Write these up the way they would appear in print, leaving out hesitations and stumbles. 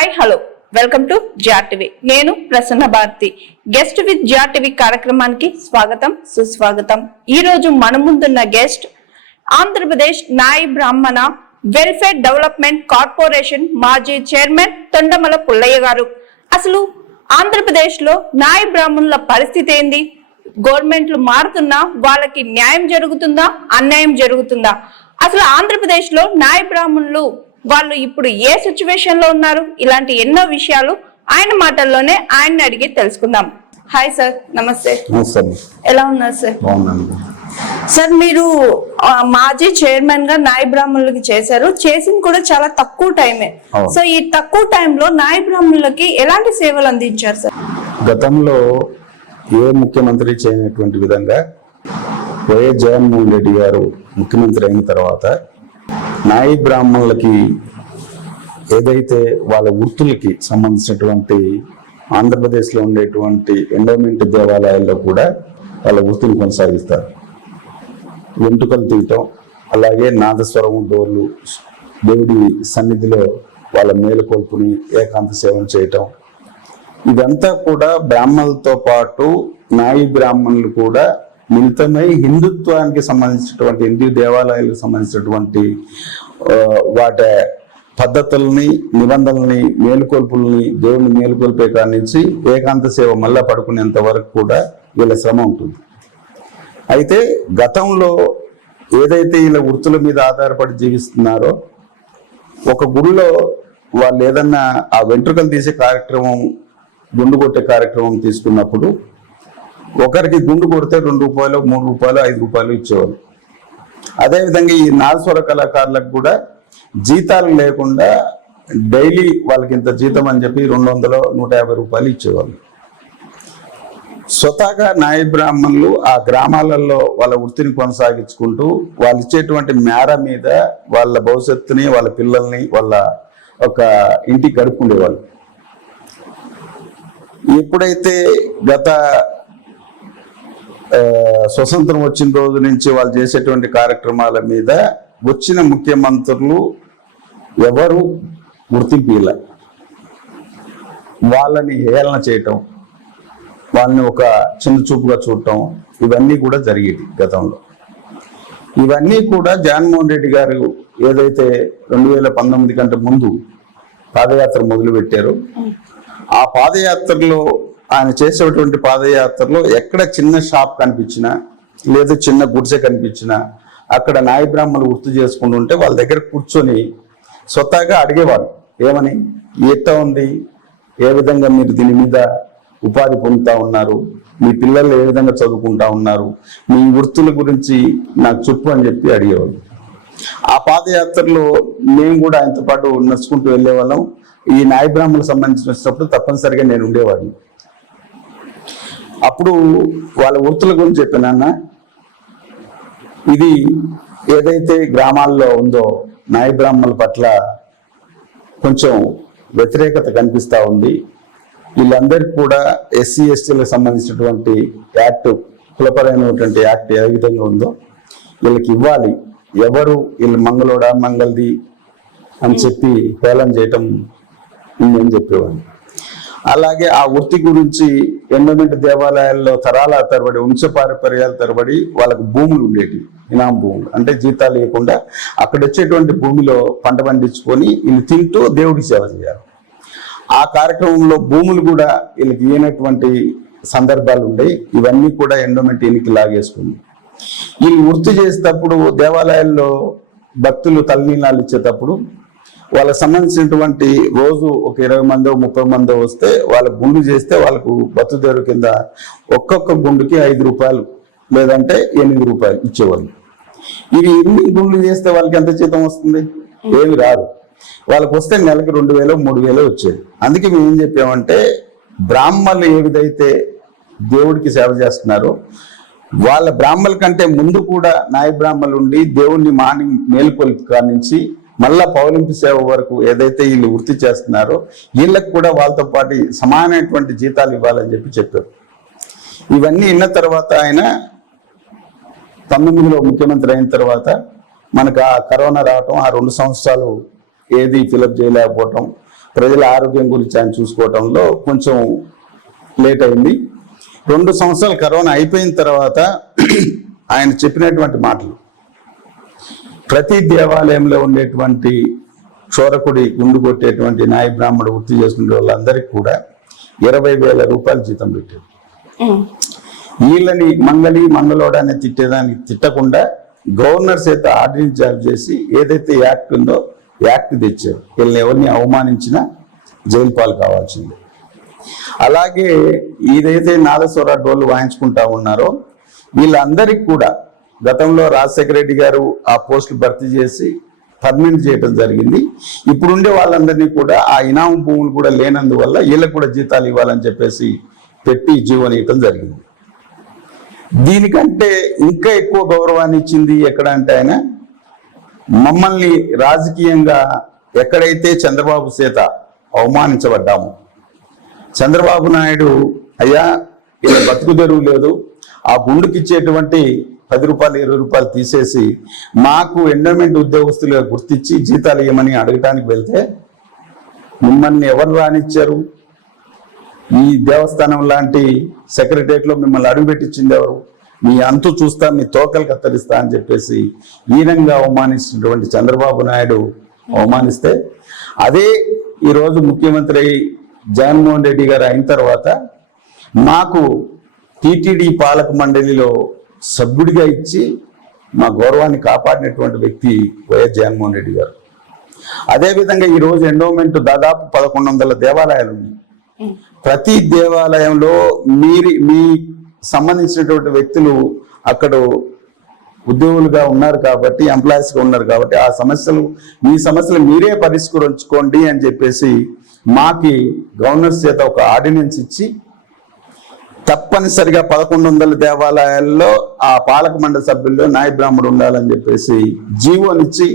Hi hello welcome to Jar TV. నేను Prasanna Bharathi. Guest with Jar TV కార్యక్రమానికి స్వాగతం సుస్వాగతం. ఈ రోజు మన ముందున్న గెస్ట్ ఆంధ్రప్రదేశ్ నాయి బ్రాహ్మణ వెల్ఫేర్ డెవలప్మెంట్ కార్పొరేషన్ మాజీ చైర్మన్ తొండమల పుల్లయ్య గారు. అసలు ఆంధ్రప్రదేశ్ లో నాయి బ్రాహ్మణుల పరిస్థితి ఏంది? గవర్నమెంట్లు మారుతున్నా వాళ్ళకి న్యాయం జరుగుతుందా, అన్యాయం జరుగుతుందా? అసలు ఆంధ్రప్రదేశ్ లో నాయి బ్రాహ్మణులు వాళ్ళు ఇప్పుడు ఏ సిచ్యువేషన్ లో ఉన్నారు? ఇలాంటి ఎన్నో విషయాలు ఆయన మాటల్లోనే ఆయన్ని అడిగి తెలుసుకుందాం. హాయ్ సార్, నమస్తే. ఎలా ఉన్నారు సార్? సార్, మీరు మాజీ చైర్మన్ గా నాయి బ్రాహ్మణులకి చేశారు. చేసింది కూడా చాలా తక్కువ టైమే. సో ఈ తక్కువ టైంలో నాయి బ్రాహ్మణులకి ఎలాంటి సేవలు అందించారు సార్? గతంలో ఏ ముఖ్యమంత్రి చేయనటువంటి విధంగా వైఎస్ జగన్మోహన్ రెడ్డి గారు ముఖ్యమంత్రి అయిన తర్వాత నాయి బ్రాహ్మణులకి ఏదైతే వాళ్ళ వృత్తులకి సంబంధించినటువంటి ఆంధ్రప్రదేశ్లో ఉండేటువంటి ఎండోమెంట్ దేవాలయాల్లో కూడా వాళ్ళ వృత్తిని కొనసాగిస్తారు. వెంట్రుకలు తీయటం, అలాగే నాదస్వరం, డోర్లు, దేవుడి సన్నిధిలో వాళ్ళ మేలుకొల్పుని ఏకాంత సేవలు చేయటం, ఇదంతా కూడా బ్రాహ్మణులతో పాటు నాయి బ్రాహ్మణులు కూడా మిళితమై హిందుత్వానికి సంబంధించినటువంటి హిందూ దేవాలయాలకు సంబంధించినటువంటి వాటి పద్ధతుల్ని, నిబంధనల్ని, మేలుకొల్పుల్ని, దేవుడిని మేలుకొల్పే కాడి నుంచి ఏకాంత సేవ మళ్ళా పడుకునేంత వరకు కూడా వీళ్ళ శ్రమ ఉంటుంది. అయితే గతంలో ఏదైతే వీళ్ళ వృత్తుల మీద ఆధారపడి జీవిస్తున్నారో, ఒక గుడిలో వాళ్ళు ఏదన్నా ఆ వెంట్రుకలు తీసే కార్యక్రమం, గుండు కొట్టే కార్యక్రమం తీసుకున్నప్పుడు ఒకరికి గుండు కొడితే 2 రూపాయలు, 3 రూపాయలు, 5 రూపాయలు ఇచ్చేవాళ్ళు. అదేవిధంగా ఈ నాదస్వర కళాకారులకు కూడా జీతాలు లేకుండా డైలీ వాళ్ళకి ఇంత జీతం అని చెప్పి 200, 150 రూపాయలు ఇచ్చేవాళ్ళు. స్వతహాగా నాయి బ్రాహ్మణులు ఆ గ్రామాలలో వాళ్ళ వృత్తిని కొనసాగించుకుంటూ వాళ్ళు ఇచ్చేటువంటి మేర మీద వాళ్ళ భవిష్యత్తుని, వాళ్ళ పిల్లల్ని, వాళ్ళ ఒక ఇంటికి గడుపుకుండేవాళ్ళు. ఎప్పుడైతే గత స్వతంత్రం వచ్చిన రోజు నుంచి వాళ్ళు చేసేటువంటి కార్యక్రమాల మీద వచ్చిన ముఖ్యమంత్రులు ఎవరు గుర్తింపుల, వాళ్ళని హేళన చేయటం, వాళ్ళని ఒక చిన్న చూపుగా చూడటం, ఇవన్నీ కూడా జరిగేది గతంలో. ఇవన్నీ కూడా జగన్మోహన్ రెడ్డి గారు ఏదైతే 2019 కంటే ముందు పాదయాత్ర మొదలు పెట్టారో, ఆ పాదయాత్రలో ఆయన చేసేటువంటి పాదయాత్రలో ఎక్కడ చిన్న షాప్ కనిపించినా, లేదా చిన్న గుడిసె కనిపించినా అక్కడ నాయి బ్రాహ్మణులు గుర్తు చేసుకుంటుంటే వాళ్ళ దగ్గర కూర్చొని స్వతహాగా అడిగేవాళ్ళు, ఏమని, ఎట్లా ఉంది, ఏ విధంగా మీరు దీని మీద ఉపాధి పొందుతా ఉన్నారు, మీ పిల్లలు ఏ విధంగా చదువుకుంటా ఉన్నారు, మీ వృత్తుల గురించి నాకు చెప్పు అని చెప్పి అడిగేవాళ్ళు. ఆ పాదయాత్రలో మేము కూడా ఆయనతో పాటు నడుచుకుంటూ వెళ్ళేవాళ్ళం. ఈ నాయి బ్రాహ్మణులకు సంబంధించిన వచ్చినప్పుడు తప్పనిసరిగా నేను ఉండేవాడిని. అప్పుడు వాళ్ళ వృత్తుల గురించి చెప్పానన్న, ఇది ఏదైతే గ్రామాల్లో ఉందో నాయి బ్రాహ్మణుల పట్ల కొంచెం వ్యతిరేకత కనిపిస్తూ ఉంది. వీళ్ళందరికీ కూడా ఎస్సీ ఎస్టీలకు సంబంధించినటువంటి యాక్ట్, కులపరమైనటువంటి యాక్ట్ ఏ విధంగా ఉందో వీళ్ళకి ఇవ్వాలి, ఎవరు వీళ్ళు మంగళోడా మంగళది అని చెప్పి హేళన చేయటం అని చెప్పేవాడిని. అలాగే ఆ వృత్తి గురించి ఎండోమెంట్ దేవాలయాల్లో తరాల తరబడి, వంశపారంపర్యాల తరబడి వాళ్ళకు భూములు ఉండేవి, ఇనాం భూములు, అంటే జీతాలు లేకుండా అక్కడ వచ్చేటువంటి భూమిలో పంట పండించుకొని వీళ్ళు తింటూ దేవుడికి సేవ చేయాలి. ఆ కార్యక్రమంలో భూములు కూడా వీళ్ళకి ఇయ్యనటువంటి సందర్భాలు ఉన్నాయి. ఇవన్నీ కూడా ఎండోమెంట్ ఈయనకి లాగేసుకుంది. వీళ్ళు వృత్తి చేసేటప్పుడు దేవాలయాల్లో భక్తులు తలనీలాలు ఇచ్చేటప్పుడు వాళ్ళకి సంబంధించినటువంటి రోజు ఒక 20 మందో 30 మందో వస్తే వాళ్ళ గుండు చేస్తే వాళ్ళకు బతుదేరు కింద ఒక్కొక్క గుండుకి 5 రూపాయలు లేదంటే 8 రూపాయలు ఇచ్చేవాళ్ళు. ఇవి ఎన్ని గుండ్లు చేస్తే వాళ్ళకి ఎంత జీతం వస్తుంది? ఏమి రాదు. వాళ్ళకి వస్తే నెలకి 2000, 3000 వచ్చేది. అందుకే మేము ఏం చెప్పామంటే, బ్రాహ్మణులు ఏ విధైతే దేవుడికి సేవ చేస్తున్నారో వాళ్ళ బ్రాహ్మణుల కంటే ముందు కూడా నాయ బ్రాహ్మణులు ఉండి దేవుణ్ణి మేలుకొల్పు కానించి మళ్ళా పౌలింపు సేవ వరకు ఏదైతే వీళ్ళు వృత్తి చేస్తున్నారో వీళ్ళకి కూడా వాళ్ళతో పాటు సమానమైనటువంటి జీతాలు ఇవ్వాలని చెప్పారు. ఇవన్నీ విన్న తర్వాత ఆయన 19లో ముఖ్యమంత్రి అయిన తర్వాత మనకు ఆ కరోనా రావటం, ఆ 2 సంవత్సరాలు ఏది ఫిలప్ చేయలేకపోవటం, ప్రజల ఆరోగ్యం గురించి ఆయన చూసుకోవడంలో కొంచెం లేట్ అయింది. 2 సంవత్సరాలు కరోనా అయిపోయిన తర్వాత ఆయన చెప్పినటువంటి మాటలు, ప్రతి దేవాలయంలో ఉండేటువంటి క్షోరకుడి గుండు కొట్టేటువంటి నాయ బ్రాహ్మడు వృత్తి చేసుకునే వాళ్ళందరికీ కూడా 20,000 రూపాయలు జీతం పెట్టారు. వీళ్ళని మంగళోడాన్ని తిట్టేదానికి తిట్టకుండా గవర్నర్ చేత ఆర్డినెన్స్ జారీ చేసి ఏదైతే యాక్ట్ ఉందో యాక్ట్ తెచ్చారు. వీళ్ళని ఎవరిని అవమానించినా జైలు పాలు కావాల్సిందే. అలాగే ఏదైతే నాదస్వర డోళ్ళు వాయించుకుంటా ఉన్నారో వీళ్ళందరికీ కూడా గతంలో రాజశేఖర రెడ్డి గారు ఆ పోస్టులు భర్తీ చేసి పర్మనెంట్ చేయడం జరిగింది. ఇప్పుడుండే వాళ్ళందరినీ కూడా ఆ ఇనాము భూములు కూడా లేనందువల్ల వీళ్ళకు కూడా జీతాలు ఇవ్వాలని చెప్పేసి పెట్టి జీవనం ఇవ్వడం జరిగింది. దీనికంటే ఇంకా ఎక్కువ గౌరవాన్ని ఇచ్చింది ఎక్కడ అంటే ఆయన మమ్మల్ని రాజకీయంగా ఎక్కడైతే చంద్రబాబు చేత అవమానించబడ్డాము, చంద్రబాబు నాయుడు అయ్యా ఇలా బతుకు తెరువు లేదు, ఆ గుండుకి ఇచ్చేటువంటి 10 రూపాయలు 20 రూపాయలు తీసేసి మాకు ఎండోమెంట్ ఉద్యోగస్తులుగా గుర్తించి జీతాలు ఇవ్వమని అడగటానికి వెళ్తే మిమ్మల్ని ఎవరు రానిచ్చారు? ఈ దేవస్థానం లాంటి సెక్రటరియట్లో మిమ్మల్ని అడుగుపెట్టించింది ఎవరు? మీ అంతు చూస్తా, మీ తోకలు కత్తరిస్తా అని చెప్పేసి ఈనంగా అవమానించినటువంటి చంద్రబాబు నాయుడు అవమానిస్తే, అదే ఈరోజు ముఖ్యమంత్రి జగన్మోహన్ రెడ్డి గారు అయిన తర్వాత మాకు టీటీడీ పాలక మండలిలో సభ్యుడిగా ఇచ్చి మా గౌరవాన్ని కాపాడినటువంటి వ్యక్తి వైఎస్ జగన్మోహన్ రెడ్డి గారు. అదేవిధంగా ఈరోజు ఎండోమెంట్ దాదాపు 1100 దేవాలయాలు ఉన్నాయి. ప్రతి దేవాలయంలో మీ సంబంధించినటువంటి వ్యక్తులు అక్కడ ఉద్యోగులుగా ఉన్నారు కాబట్టి, ఎంప్లాయీస్గా ఉన్నారు కాబట్టి ఆ సమస్యలు, మీ సమస్యలు మీరే పరిష్కరించుకోండి అని చెప్పేసి మాకి గవర్నర్ చేత ఒక ఆర్డినెన్స్ ఇచ్చి తప్పనిసరిగా 1100 దేవాలయాల్లో ఆ పాలక మండలి సభ్యుల్లో నాయ బ్రాహ్మడు ఉండాలని చెప్పేసి జీవోనిచ్చి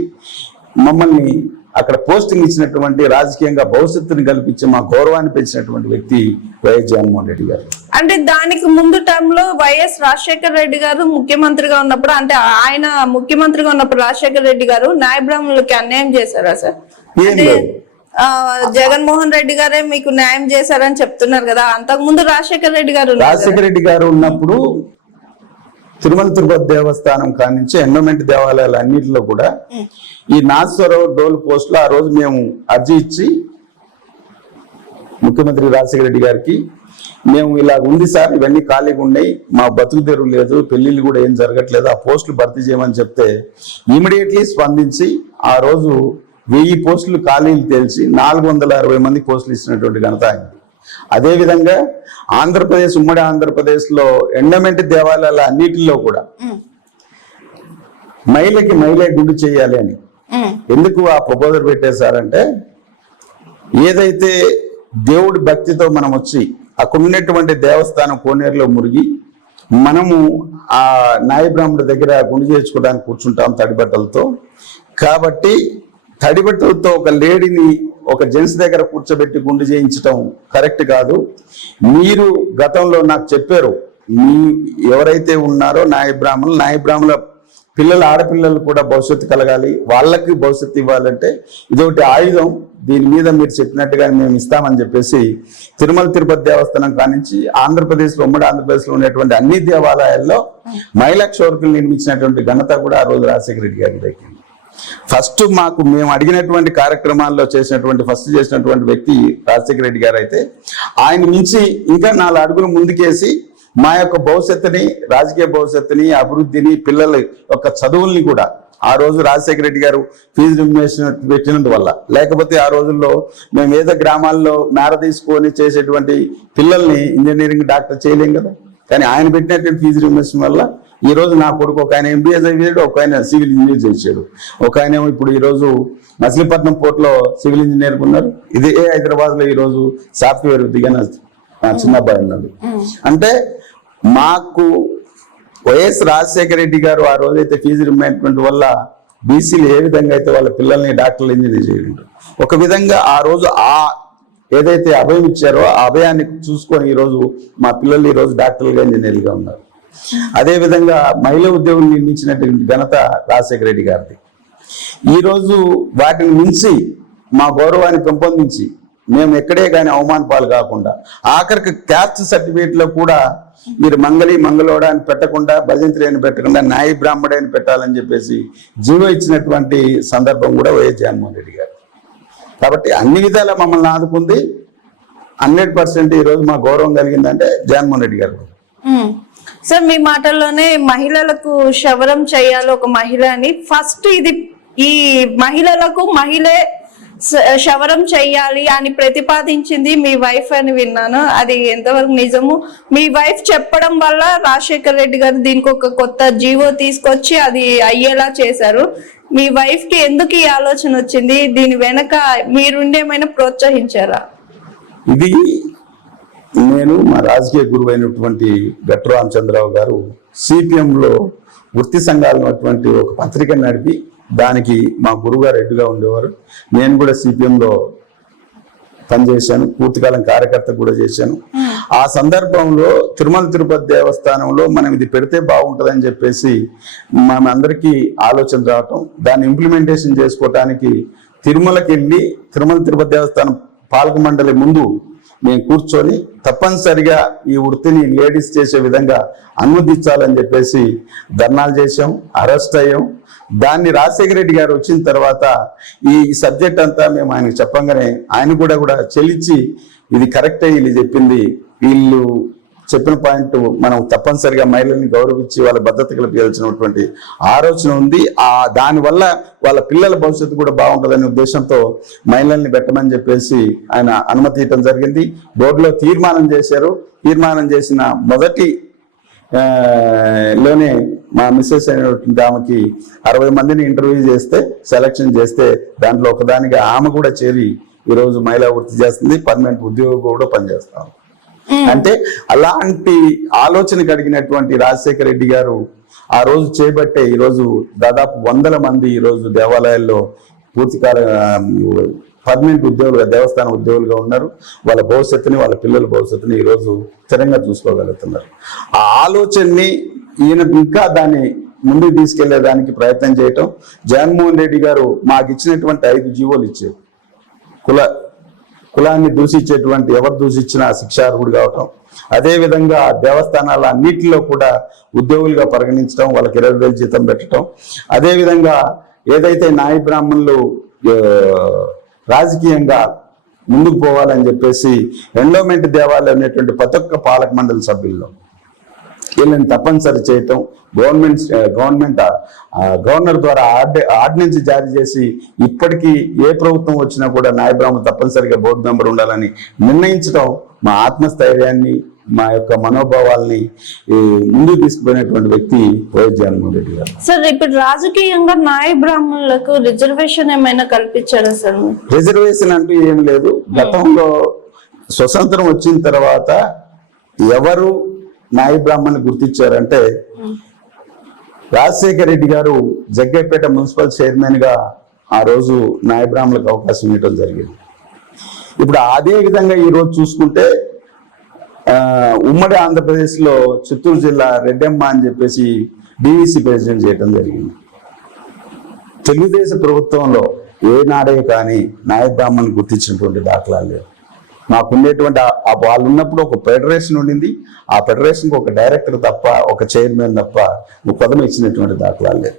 మమ్మల్ని అక్కడ పోస్టింగ్ ఇచ్చినటువంటి, రాజకీయంగా భవిష్యత్తుని కల్పించి మా గౌరవాన్ని పెంచినటువంటి వ్యక్తి వైఎస్ జగన్మోహన్ రెడ్డి గారు. అంటే దానికి ముందు టర్మ్ లో వైఎస్ రాజశేఖర రెడ్డి గారు ముఖ్యమంత్రిగా ఉన్నప్పుడు, అంటే ఆయన ముఖ్యమంత్రిగా ఉన్నప్పుడు రాజశేఖర రెడ్డి గారు నాయ బ్రాహ్మణులకి అన్యాయం చేశారా సార్? జగన్మోహన్ రెడ్డి గారే మీకు న్యాయం చేశారని చెప్తున్నారు కదా, అంతకు ముందు రాజశేఖర రెడ్డి గారు ఉన్నప్పుడు తిరుమల తిరుపతి దేవస్థానం కానించి ఎండోమెంట్ దేవాలయాలు అన్నింటిలో కూడా ఈ నాగేశ్వరరావు డోల్ పోస్టులో ఆ రోజు మేము అర్జీ ఇచ్చి ముఖ్యమంత్రి రాజశేఖర రెడ్డి గారికి, మేము ఇలా ఉంది సార్, ఇవన్నీ ఖాళీగా ఉన్నాయి, మా బతుకు తెరువు లేదు, పెళ్లిళ్ళు కూడా ఏం జరగట్లేదు, ఆ పోస్టులు భర్తీ చేయమని చెప్తే ఇమీడియట్లీ స్పందించి ఆ రోజు 1000 పోస్టులు ఖాళీలు తేల్చి 460 మంది పోస్టులు ఇచ్చినటువంటి ఘనత అయింది. అదేవిధంగా ఆంధ్రప్రదేశ్, ఉమ్మడి ఆంధ్రప్రదేశ్ లో ఎండోమెంట్ దేవాలయాల అన్నిటిలో కూడా మహిళే గుండు చేయాలి అని ఎందుకు ఆ ప్రపోజల్ పెట్టేశారంటే, ఏదైతే దేవుడి భక్తితో మనం వచ్చి అక్కడ ఉన్నటువంటి దేవస్థానం కోనేరులో మురిగి మనము ఆ నాయ బ్రాహ్మణుడి దగ్గర గుండు చేర్చుకోవడానికి కూర్చుంటాం తడిబట్టలతో. కాబట్టి తడిబట్టలతో ఒక లేడీని ఒక జెంట్స్ దగ్గర కూర్చోబెట్టి గుండు చేయించడం కరెక్ట్ కాదు. మీరు గతంలో నాకు చెప్పారు, మీ ఎవరైతే ఉన్నారో నాయ బ్రాహ్మణుల పిల్లల ఆడపిల్లలు కూడా భవిష్యత్తు కలగాలి, వాళ్ళకి భవిష్యత్తు ఇవ్వాలంటే ఇదొకటి ఆయుధం, దీని మీద మీరు చెప్పినట్టుగా మేము ఇస్తామని చెప్పేసి తిరుమల తిరుపతి దేవస్థానం కానించి ఆంధ్రప్రదేశ్లో, ఉమ్మడి ఆంధ్రప్రదేశ్లో ఉండేటువంటి అన్ని దేవాలయాల్లో మహిళా క్షౌరికులు నిర్మించినటువంటి ఘనత కూడా ఆ రోజు రాజశేఖర రెడ్డి గారికి దక్కింది. ఫస్ట్ మేము అడిగినటువంటి కార్యక్రమాల్లో ఫస్ట్ చేసినటువంటి వ్యక్తి రాజశేఖర రెడ్డి గారు అయితే, ఆయన మించి ఇంకా 4 అడుగులు ముందుకేసి మా యొక్క భవిష్యత్తుని, రాజకీయ భవిష్యత్తుని, అభివృద్ధిని, పిల్లల యొక్క చదువుల్ని కూడా ఆ రోజు రాజశేఖర రెడ్డి గారు ఫీజు రిజర్వేషన్ పెట్టినందువల్ల, లేకపోతే ఆ రోజుల్లో మేము ఏదో గ్రామాల్లో మేర తీసుకొని చేసేటువంటి పిల్లల్ని ఇంజనీరింగ్, డాక్టర్ చేయలేం కదా. కానీ ఆయన పెట్టినటువంటి ఫీజు రిజర్వేషన్ వల్ల ఈ రోజు నా కొడుకు ఒక ఆయన MBA చదివాడు, ఒక ఆయన సివిల్ ఇంజనీర్ చేశాడు, ఒక ఆయన ఇప్పుడు ఈరోజు మచిలీపట్నం పోర్ట్లో సివిల్ ఇంజనీర్ ఉన్నారు. ఇదే హైదరాబాద్ లో ఈరోజు సాఫ్ట్వేర్ దిగిన చిన్న అబ్బాయి ఉన్నాడు. అంటే మాకు వైఎస్ రాజశేఖర రెడ్డి గారు ఆ రోజైతే ఫీజు రిమెంట్మెంట్ వల్ల బీసీలు ఏ విధంగా అయితే వాళ్ళ పిల్లల్ని డాక్టర్లు ఇంజనీర్ చేయడం, ఒక విధంగా ఆ రోజు ఏదైతే అభయం ఇచ్చారో ఆ అభయాన్ని చూసుకొని ఈరోజు మా పిల్లలు ఈరోజు డాక్టర్లుగా, ఇంజనీర్లుగా ఉన్నారు. అదేవిధంగా మహిళా ఉద్యోగులు నిర్మించినటువంటి ఘనత రాజశేఖర రెడ్డి గారిది. ఈరోజు వాటిని మించి మా గౌరవాన్ని పెంపొందించి మేము ఎక్కడే కానీ అవమాన పాలు కాకుండా, ఆఖరికి క్యాస్ట్ సర్టిఫికేట్ లో కూడా మీరు మంగళోడ అని పెట్టకుండా, భజంత్రి అని పెట్టకుండా నాయి బ్రాహ్మడే అని పెట్టాలని చెప్పేసి జీవో ఇచ్చినటువంటి సందర్భం కూడా వైఎస్ జగన్మోహన్ రెడ్డి గారు. కాబట్టి అన్ని విధాలా మమ్మల్ని ఆదుకుంది. 100% ఈ రోజు మా గౌరవం కలిగిందంటే జగన్మోహన్ రెడ్డి గారు. సార్, మీ మాటల్లోనే మహిళలకు క్షవరం చేయాలి ఒక మహిళ అని, ఫస్ట్ ఇది ఈ మహిళలకు మహిళే క్షవరం చెయ్యాలి అని ప్రతిపాదించింది మీ వైఫ్ అని విన్నాను. అది ఎంతవరకు నిజము? మీ వైఫ్ చెప్పడం వల్ల రాజశేఖర్ రెడ్డి గారు దీనికి ఒక కొత్త జీవో తీసుకొచ్చి అది అయ్యేలా చేశారు. మీ వైఫ్ కి ఎందుకు ఈ ఆలోచన వచ్చింది? దీని వెనక మీరుండేమైనా ప్రోత్సహించారా? ఇది నేను మా రాజకీయ గురువు అయినటువంటి గట్టు రామచంద్రరావు గారు సిపిఎం లో వృత్తి సంఘాలు ఉన్నటువంటి ఒక పత్రిక నడిపి దానికి మా గురువుగారు హెడ్గా ఉండేవారు. నేను కూడా సిపిఎం లో పనిచేశాను, పూర్తికాలం కార్యకర్త కూడా చేశాను. ఆ సందర్భంలో తిరుమల తిరుపతి దేవస్థానంలో మనం ఇది పెడితే బాగుంటుందని చెప్పేసి మనందరికీ ఆలోచన రావటం, దాన్ని ఇంప్లిమెంటేషన్ చేసుకోవటానికి తిరుమలకి వెళ్ళి తిరుమల తిరుపతి దేవస్థానం పాలక మండలి ముందు మేము కూర్చొని తప్పనిసరిగా ఈ వృత్తిని లేడీస్ చేసే విధంగా అనుమతించాలని చెప్పేసి ధర్నాలు చేశాం, అరెస్ట్ అయ్యాం. దాన్ని రాజశేఖర రెడ్డి గారు వచ్చిన తర్వాత ఈ సబ్జెక్ట్ అంతా మేము ఆయనకు చెప్పంగానే ఆయన కూడా చెల్లించి ఇది కరెక్టే, వీళ్ళు చెప్పింది, వీళ్ళు చెప్పిన పాయింట్ మనం తప్పనిసరిగా మహిళల్ని గౌరవించి వాళ్ళ భద్రత కల్పించాల్సినటువంటి ఆలోచన ఉంది. దానివల్ల వాళ్ళ పిల్లల భవిష్యత్తు కూడా బాగుంటుందనే ఉద్దేశంతో మహిళల్ని పెట్టమని చెప్పేసి ఆయన అనుమతి ఇవ్వడం జరిగింది. బోర్డులో తీర్మానం చేశారు. తీర్మానం చేసిన మొదటి లోనే మా మిస్సెస్ అయినటువంటి ఆమెకి 60 మందిని ఇంటర్వ్యూ చేస్తే సెలక్షన్ చేస్తే దాంట్లో ఒకదానిగా ఆమె కూడా చేరి ఈరోజు మహిళా వృత్తి చేస్తుంది, పర్మనెంట్ ఉద్యోగం కూడా పనిచేస్తాం. అంటే అలాంటి ఆలోచన కలిగినటువంటి రాజశేఖర రెడ్డి గారు ఆ రోజు చేపట్టే ఈరోజు దాదాపు 100 మంది ఈరోజు దేవాలయాల్లో పూర్తికాల పర్మనెంట్ ఉద్యోగులుగా, దేవస్థాన ఉద్యోగులుగా ఉన్నారు. వాళ్ళ భవిష్యత్తుని, వాళ్ళ పిల్లల భవిష్యత్తుని ఈరోజు స్థిరంగా చూసుకోగలుగుతున్నారు. ఆ ఆలోచనని ఈయన ఇంకా దాన్ని ముందుకు తీసుకెళ్లేదానికి ప్రయత్నం చేయటం. జగన్మోహన్ రెడ్డి గారు మాకు ఇచ్చినటువంటి 5 జీవోలు ఇచ్చారు. కులాన్ని దూషించేటువంటి ఎవరు దూషించినా శిక్షార్హుడు కావటం, అదేవిధంగా దేవస్థానాల అన్నిటిలో కూడా ఉద్యోగులుగా పరిగణించడం, వాళ్ళకి 20,000 జీతం పెట్టడం, అదేవిధంగా ఏదైతే నాయ బ్రాహ్మణులు రాజకీయంగా ముందుకు పోవాలని చెప్పేసి ఎండోమెంట్ దేవాలయం అనేటువంటి ప్రతి ఒక్క పాలక మండలి సభ్యుల్లో వీళ్ళని తప్పనిసరి చేయటం, గవర్నర్ ద్వారా ఆర్డినెన్స్ జారీ చేసి ఇప్పటికీ ఏ ప్రభుత్వం వచ్చినా కూడా నాయబ్రాహ్మణులు తప్పనిసరిగా బోర్డు మెంబర్ ఉండాలని నిర్ణయించడం మా ఆత్మస్థైర్యాన్ని, మా యొక్క మనోభావాల్ని ముందుకు తీసుకుపోయినటువంటి వ్యక్తి వైఎస్ జగన్మోహన్ రెడ్డి గారు. సార్, ఇప్పుడు రాజకీయంగా నాయ బ్రాహ్మణులకు రిజర్వేషన్ ఏమైనా కల్పించారా సార్? రిజర్వేషన్ అంటూ ఏం లేదు. గతంలో స్వతంత్రం వచ్చిన తర్వాత ఎవరు నాయ బ్రాహ్మణులు గుర్తించారంటే రాజశేఖర రెడ్డి గారు జగ్గైపేట మున్సిపల్ చైర్మన్ గా ఆ రోజు నాయ బ్రాహ్మణులకు అవకాశం ఇవ్వడం జరిగింది. ఇప్పుడు అదే విధంగా ఈ రోజు చూసుకుంటే ఉమ్మడి ఆంధ్రప్రదేశ్ లో చిత్తూరు జిల్లా రెడ్డెమ్మ అని చెప్పేసి డివిసి ప్రెసిడెంట్ చేయడం జరిగింది. తెలుగుదేశం ప్రభుత్వంలో ఏనాడే కానీ నాయ బ్రాహ్మణులు గుర్తించినటువంటి దాఖలాలు లేవు. మాకుండేటువంటి వాళ్ళు ఉన్నప్పుడు ఒక ఫెడరేషన్ ఉండింది. ఆ ఫెడరేషన్కి ఒక డైరెక్టర్ తప్ప, ఒక చైర్మన్ తప్ప పదవి ఇచ్చినటువంటి దాఖలాలు లేదు.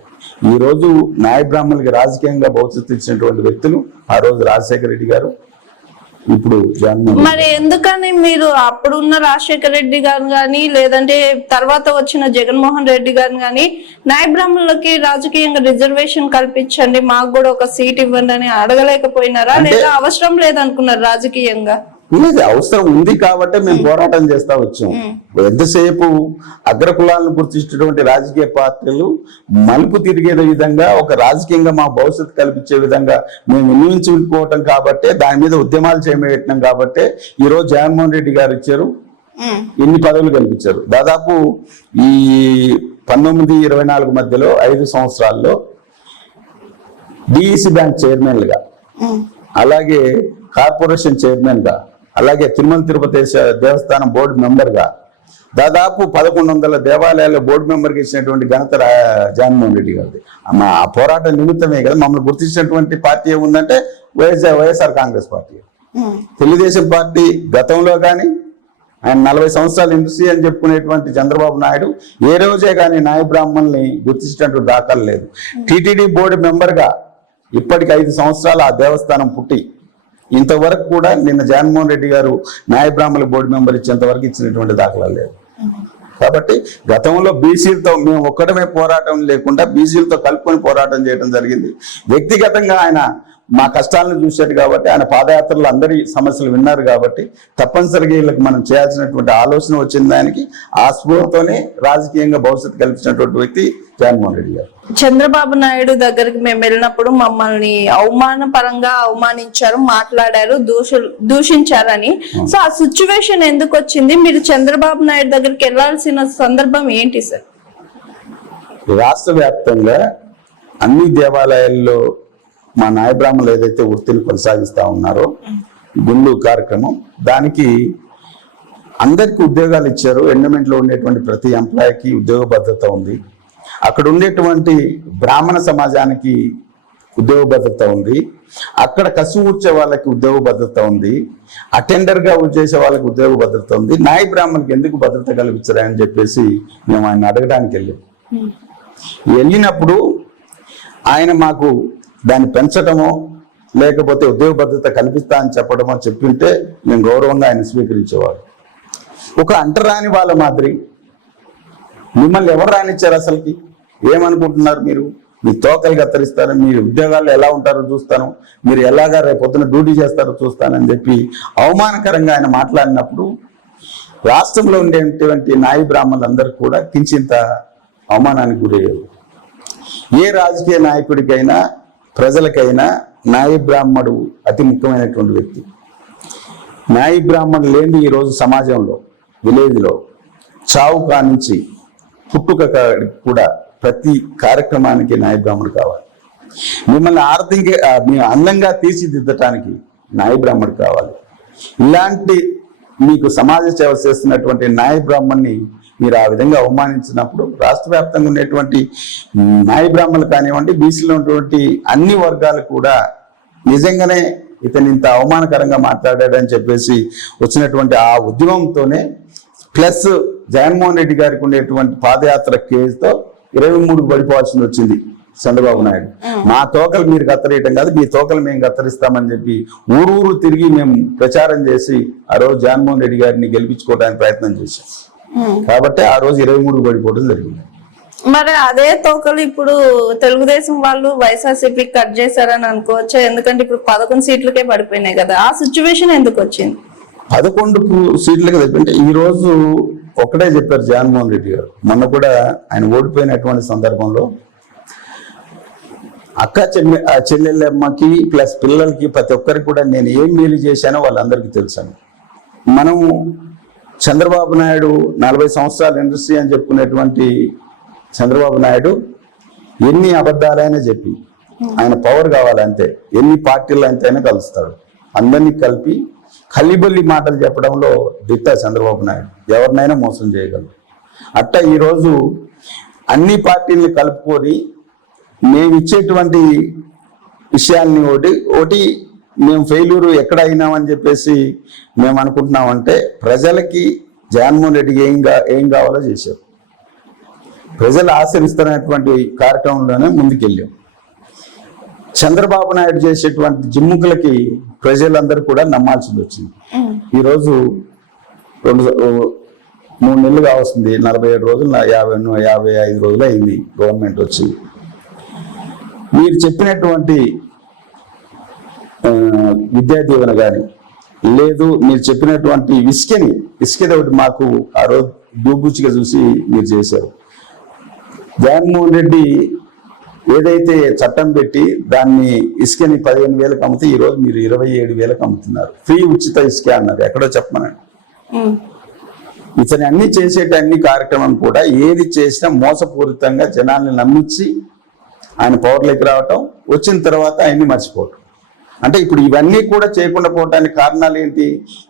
ఈ రోజు నాయ బ్రాహ్మణులకి రాజకీయంగా భవిష్యత్తు ఇచ్చినటువంటి వ్యక్తులు ఆ రోజు రాజశేఖర రెడ్డి గారు, ఇప్పుడు మరి ఎందుకని మీరు అప్పుడున్న రాజశేఖర రెడ్డి గారు కానీ లేదంటే తర్వాత వచ్చిన జగన్మోహన్ రెడ్డి గారు కానీ నాయ బ్రాహ్మణులకి రాజకీయంగా రిజర్వేషన్ కల్పించండి, మాకు కూడా ఒక సీట్ ఇవ్వండి అని అడగలేకపోయినారా? లేదా అవసరం లేదనుకున్నారు రాజకీయంగా? లేదు, అవసరం ఉంది కాబట్టి మేము పోరాటం చేస్తా వచ్చాం. ఎంతసేపు అగ్రకులాలను గుర్తించినటువంటి రాజకీయ పార్టీలు మలుపు తిరిగే విధంగా, ఒక రాజకీయంగా మా భవిష్యత్తు కల్పించే విధంగా మేము వినియోగించుకోవటం కాబట్టి, దాని మీద ఉద్యమాలు చేయబెట్టినాం కాబట్టి ఈ రోజు జగన్మోహన్ రెడ్డి గారు ఇచ్చారు, ఎన్ని పదవులు కల్పించారు. దాదాపు ఈ 19-24 మధ్యలో 5 సంవత్సరాల్లో డిఈసి బ్యాంక్ చైర్మన్లుగా, అలాగే కార్పొరేషన్ చైర్మన్ గా, అలాగే తిరుమల తిరుపతి దేవస్థానం బోర్డు మెంబర్ గా, దాదాపు 1100 దేవాలయాల్లో బోర్డు మెంబర్కి ఇచ్చినటువంటి ఘనత జగన్మోహన్ రెడ్డి గారిది. మా పోరాట నిమిత్తమే కదా మమ్మల్ని గుర్తించినటువంటి పార్టీ ఏముందంటే వైఎస్ఆర్ కాంగ్రెస్ పార్టీ. తెలుగుదేశం పార్టీ గతంలో కానీ ఆయన 40 సంవత్సరాల ఇండస్ట్రీ అని చెప్పుకునేటువంటి చంద్రబాబు నాయుడు ఏ రోజే కానీ నాయ బ్రాహ్మణుల్ని గుర్తించినట్టు దాఖలు లేదు. టీటీడీ బోర్డు మెంబర్గా ఇప్పటికి 5 సంవత్సరాలు ఆ దేవస్థానం పుట్టి ఇంతవరకు కూడా నిన్న జగన్మోహన్ రెడ్డి గారు నాయ బ్రాహ్మణుల బోర్డు మెంబర్ ఇచ్చేంతవరకు ఇచ్చినటువంటి దాఖలా లేదు. కాబట్టి గతంలో బీసీలతో మేము ఒక్కడమే పోరాటం లేకుండా బీసీలతో కలుపుకొని పోరాటం చేయడం జరిగింది. వ్యక్తిగతంగా ఆయన మా కష్టాలను చూశాడు కాబట్టి, ఆయన పాదయాత్రలు అందరి సమస్యలు విన్నారు కాబట్టి తప్పనిసరిగా వీళ్ళకి మనం చేయాల్సినటువంటి ఆలోచన వచ్చింది. ఆయనకి ఆ స్పృహతోనే రాజకీయంగా భవిష్యత్తు కల్పించినటువంటి వ్యక్తి జగన్మోహన్ రెడ్డి గారు. చంద్రబాబు నాయుడు దగ్గరికి మేము వెళ్ళినప్పుడు మమ్మల్ని అవమానపరంగా అవమానించారు, మాట్లాడారు, దూషించారని. సో ఆ సిచ్యువేషన్ ఎందుకు వచ్చింది? మీరు చంద్రబాబు నాయుడు దగ్గరికి వెళ్లాల్సిన సందర్భం ఏంటి సార్? రాష్ట్ర వ్యాప్తంగా అన్ని దేవాలయాల్లో మా నాయ బ్రాహ్మణులు ఏదైతే వృత్తిని కొనసాగిస్తా ఉన్నారో గుండు కార్యక్రమం, దానికి అందరికీ ఉద్యోగాలు ఇచ్చారు. ఎండోమెంట్ లో ఉండేటువంటి ప్రతి ఎంప్లాయీకి ఉద్యోగ భద్రత ఉంది. అక్కడ ఉండేటువంటి బ్రాహ్మణ సమాజానికి ఉద్యోగ భద్రత ఉంది. అక్కడ కసు ఊడ్చే వాళ్ళకి ఉద్యోగ భద్రత ఉంది. అటెండర్ గా చేసే వాళ్ళకి ఉద్యోగ భద్రత ఉంది. నాయ బ్రాహ్మణులకు ఎందుకు భద్రత కల్పించరాని చెప్పేసి మేము ఆయన అడగడానికి వెళ్ళినప్పుడు ఆయన మాకు దాన్ని పెంచడమో లేకపోతే ఉద్యోగ భద్రత కల్పిస్తా అని చెప్పడమో చెప్పింటే మేము గౌరవంగా ఆయన స్వీకరించేవాడు. ఒక అంటరాని వాళ్ళ మాదిరి మిమ్మల్ని ఎవరు రానిచ్చారు? అసలుకి ఏమనుకుంటున్నారు మీరు? మీ తోకలు కత్తరిస్తారు, మీ ఉద్యోగాల్లో ఎలా ఉంటారో చూస్తాను, మీరు ఎలాగా రేపు పొద్దున డ్యూటీ చేస్తారో చూస్తానని చెప్పి అవమానకరంగా ఆయన మాట్లాడినప్పుడు రాష్ట్రంలో ఉండేటువంటి నాయ బ్రాహ్మణులందరూ కూడా కించింత అవమానానికి గురయ్యారు. ఏ రాజకీయ నాయకుడికైనా ప్రజలకైనా నాయ బ్రాహ్మణుడు అతి ముఖ్యమైనటువంటి వ్యక్తి. నాయ బ్రాహ్మణులు లేని ఈరోజు సమాజంలో విలేజ్లో చావు కానించి పుట్టుక కూడా ప్రతి కార్యక్రమానికి నాయ బ్రాహ్మణుడు కావాలి. మిమ్మల్ని అందంగా తీర్చిదిద్దటానికి నాయ బ్రాహ్మణుడు కావాలి. ఇలాంటి మీకు సమాజ సేవ చేస్తున్నటువంటి నాయ బ్రాహ్మణ్ణి మీరు ఆ విధంగా అవమానించినప్పుడు రాష్ట్ర వ్యాప్తంగా ఉండేటువంటి నాయ బ్రాహ్మణులు కానివ్వండి, బీసీలో ఉన్నటువంటి అన్ని వర్గాలు కూడా నిజంగానే ఇతను ఇంత అవమానకరంగా మాట్లాడాడని చెప్పేసి వచ్చినటువంటి ఆ ఉద్యమంతోనే ప్లస్ జగన్మోహన్ రెడ్డి గారికి ఉండేటువంటి పాదయాత్ర కేసుతో 23కు పడిపోవాల్సింది వచ్చింది చంద్రబాబు నాయుడు. మా తోకలు మీరు కత్తరేయటం కాదు, మీ తోకలు మేము కత్తరిస్తామని చెప్పి ఊరూరు తిరిగి మేము ప్రచారం చేసి ఆ రోజు జగన్మోహన్ రెడ్డి గారిని గెలిపించుకోవడానికి ప్రయత్నం చేశాం. కాబట్టి ఆ రోజు 23కు పడిపోవడం జరిగింది. మరి అదే తోకలు ఇప్పుడు తెలుగుదేశం వాళ్ళు వైఎస్ఆర్సీపీ కట్ చేశారని అనుకోవచ్చా? ఎందుకంటే ఇప్పుడు 11 సీట్లకే పడిపోయినాయి కదా, ఆ సిచ్యువేషన్ ఎందుకు వచ్చింది? 11 సీట్లకి తప్పింటే ఈ రోజు ఒకటే చెప్పారు జగన్మోహన్ రెడ్డి గారు. మొన్న కూడా ఆయన ఓడిపోయినటువంటి సందర్భంలో చెల్లెళ్ళమ్మకి ప్లస్ పిల్లలకి ప్రతి ఒక్కరికి కూడా నేను ఏం మేలు చేశానో వాళ్ళందరికీ తెలుసాను. మనం చంద్రబాబు నాయుడు 40 సంవత్సరాల ఇండస్ట్రీ అని చెప్పుకునేటువంటి చంద్రబాబు నాయుడు ఎన్ని అబద్ధాలైనా చెప్పి ఆయన పవర్ కావాలంటే ఎన్ని పార్టీలు అయినా కలుస్తాడు. అందరినీ కలిపి కల్లిబొల్లి మాటలు చెప్పడంలో దిట్ట చంద్రబాబు నాయుడు. ఎవరినైనా మోసం చేయగలరు. అట్ట ఈరోజు అన్ని పార్టీల్ని కలుపుకొని మేము ఇచ్చేటువంటి విషయాల్ని ఒకటి మేము ఫెయిల్యూర్ ఎక్కడ అయినామని చెప్పేసి మేము అనుకుంటున్నామంటే ప్రజలకి జగన్మోహన్ రెడ్డికి ఏం కావాలో చేశారు. ప్రజలు ఆచరిస్తున్నటువంటి కార్యక్రమంలోనే ముందుకెళ్ళాం. చంద్రబాబు నాయుడు చేసేటువంటి జిమ్ముకులకి ప్రజలందరూ కూడా నమ్మాల్సింది వచ్చింది. ఈరోజు 3 నెలలు కావస్తుంది, 47 రోజులు 55 రోజులు అయింది గవర్నమెంట్ వచ్చి. మీరు చెప్పినటువంటి విద్యా దీవెన కానీ లేదు, మీరు చెప్పినటువంటి ఇసుకది ఒకటి మాకు ఆ రోజు దూబుచ్చిగా చూసి మీరు చేశారు. జగన్మోహన్ రెడ్డి ఏదైతే చట్టం పెట్టి దాన్ని ఇసుకని 15,000కి అమ్మితే ఈరోజు మీరు 27,000కి అమ్ముతున్నారు. ఫ్రీ ఉచిత ఇసుక అన్నారు. ఎక్కడో చెప్పమనండి. ఇతని అన్ని చేసేటన్ని కార్యక్రమం కూడా ఏది చేసినా మోసపూరితంగా జనాల్ని నమ్మించి ఆయన పవర్లోకి రావటం, వచ్చిన తర్వాత ఆయన్ని మర్చిపోవటం. అంటే ఇప్పుడు ఇవన్నీ కూడా చేయకుండా పోవటానికి కారణాలు ఏంటి?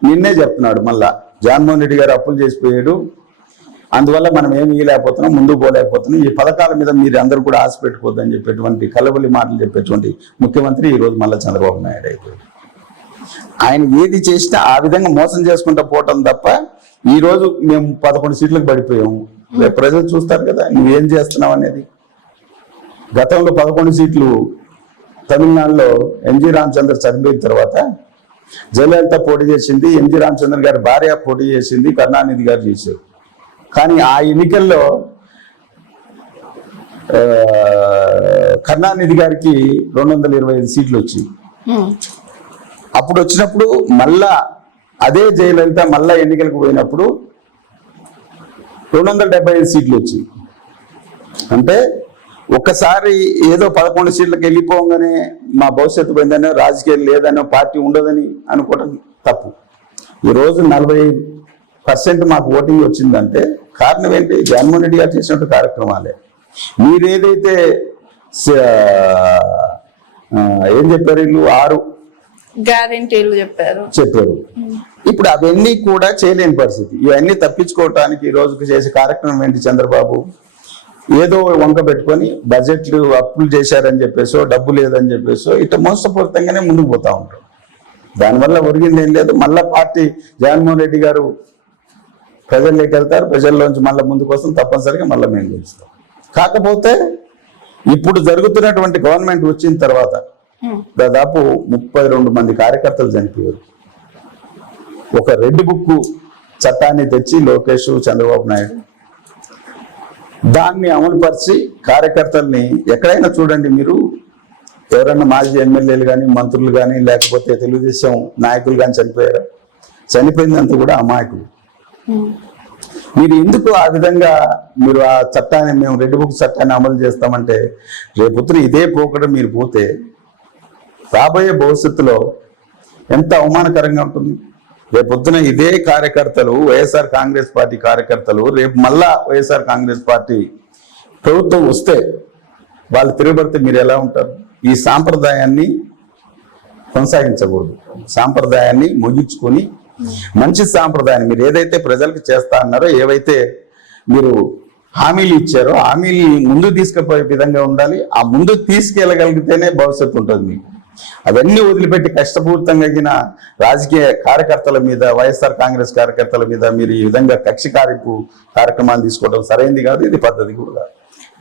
నిన్నే చెప్తున్నాడు మళ్ళా జగన్మోహన్ రెడ్డి గారు అప్పులు చేసిపోయాడు, అందువల్ల మనం ఏమి ఇవ్వలేకపోతున్నాం, ముందుకు పోలేకపోతున్నాం, ఈ పథకాల మీద మీరు అందరూ కూడా ఆశ పెట్టుకోవద్దని చెప్పేటువంటి కలబలి మాటలు చెప్పేటువంటి ముఖ్యమంత్రి ఈరోజు మళ్ళీ చంద్రబాబు నాయుడు అయిపోయాడు. ఆయన ఏది చేసినా ఆ విధంగా మోసం చేసుకుంటూ పోవటం తప్ప ఈ రోజు మేము 11 సీట్లకు పడిపోయాము. రేపు ప్రజలు చూస్తారు కదా నువ్వేం చేస్తున్నావు అనేది. గతంలో 11 సీట్లు తమిళనాడులో ఎంజి రామచంద్ర చనిపోయిన తర్వాత జయలలిత పోటీ చేసింది, ఎంజి రామచంద్ర గారి భార్య పోటీ చేసింది, కరుణానిధి గారు చేశారు. కానీ ఆ ఎన్నికల్లో కరుణానిధి గారికి 225 సీట్లు వచ్చింది. అప్పుడు వచ్చినప్పుడు మళ్ళా అదే జయలలిత మళ్ళా ఎన్నికలకు పోయినప్పుడు 275 సీట్లు వచ్చింది. అంటే ఒక్కసారి ఏదో 11 సీట్లకు వెళ్ళిపోగానే మా భవిష్యత్తు పోయిందనో రాజకీయాలు లేదనో పార్టీ ఉండదని అనుకోవడం తప్పు. ఈరోజు 40% మాకు ఓటింగ్ వచ్చిందంటే కారణం ఏంటి? జగన్మోహన్ రెడ్డి గారు చేసినట్టు కార్యక్రమాలే. మీరేదైతే ఏం చెప్పారు, వీళ్ళు 6 గ్యారెంటీలు చెప్పారు. ఇప్పుడు అవన్నీ కూడా చేయలేని పరిస్థితి. ఇవన్నీ తప్పించుకోవటానికి ఈ రోజుకు చేసే కార్యక్రమం ఏంటి? చంద్రబాబు ఏదో వంక పెట్టుకొని బడ్జెట్లు అప్పులు చేశారని చెప్పేసో డబ్బు లేదని చెప్పేసో ఇట్లా మోసపూరితంగానే ముందుకు పోతా ఉంటారు. దానివల్ల ఒరిగింది ఏం లేదు. మళ్ళా పార్టీ జగన్మోహన్ రెడ్డి గారు ప్రజల్లోకి వెళ్తారు, ప్రజల్లోంచి మళ్ళీ ముందుకు వస్తాం, తప్పనిసరిగా మళ్ళీ మేము గెలుస్తాం. కాకపోతే ఇప్పుడు జరుగుతున్నటువంటి గవర్నమెంట్ వచ్చిన తర్వాత దాదాపు 32 మంది కార్యకర్తలు చనిపోయారు. ఒక రెడ్ బుక్ చట్టాన్ని తెచ్చి లోకేష్ చంద్రబాబు నాయుడు దాన్ని అమలుపరిచి కార్యకర్తల్ని ఎక్కడైనా చూడండి మీరు, ఎవరైనా మాజీ ఎమ్మెల్యేలు కానీ మంత్రులు కానీ లేకపోతే తెలుగుదేశం నాయకులు కానీ చనిపోయారు. చనిపోయిందంతా కూడా అమాయకులు. మీరు ఎందుకు ఆ విధంగా మీరు ఆ చట్టాన్ని మేము రెడ్ బుక్ చట్టాన్ని అమలు చేస్తామంటే రేపొద్దున ఇదే పోకడం మీరు పోతే రాబోయే భవిష్యత్తులో ఎంత అవమానకరంగా ఉంటుంది. రేపొద్దున ఇదే కార్యకర్తలు వైఎస్ఆర్ కాంగ్రెస్ పార్టీ కార్యకర్తలు రేపు మళ్ళా వైఎస్ఆర్ కాంగ్రెస్ పార్టీ ప్రభుత్వం వస్తే వాళ్ళు తిరగబడితే మీరు ఎలా ఉంటారు? ఈ సాంప్రదాయాన్ని కొనసాగించకూడదు. సాంప్రదాయాన్ని ముగించుకొని మంచి సాంప్రదాయాన్ని మీరు ఏదైతే ప్రజలకు చేస్తా అన్నారో, ఏవైతే మీరు హామీలు ఇచ్చారో హామీలు ముందు తీసుకుపోయే విధంగా ఉండాలి. ఆ ముందు తీసుకెళ్ళగలిగితేనే భవిష్యత్తు ఉంటుంది మీకు. అవన్నీ వదిలిపెట్టి కష్టపూరితంగా రాజకీయ కార్యకర్తల మీద, వైఎస్ఆర్ కాంగ్రెస్ కార్యకర్తల మీద మీరు ఈ విధంగా కక్షి కార్యక్రమాలు తీసుకోవడం సరైనది కాదు, ఇది పద్ధతి కూడా కాదు.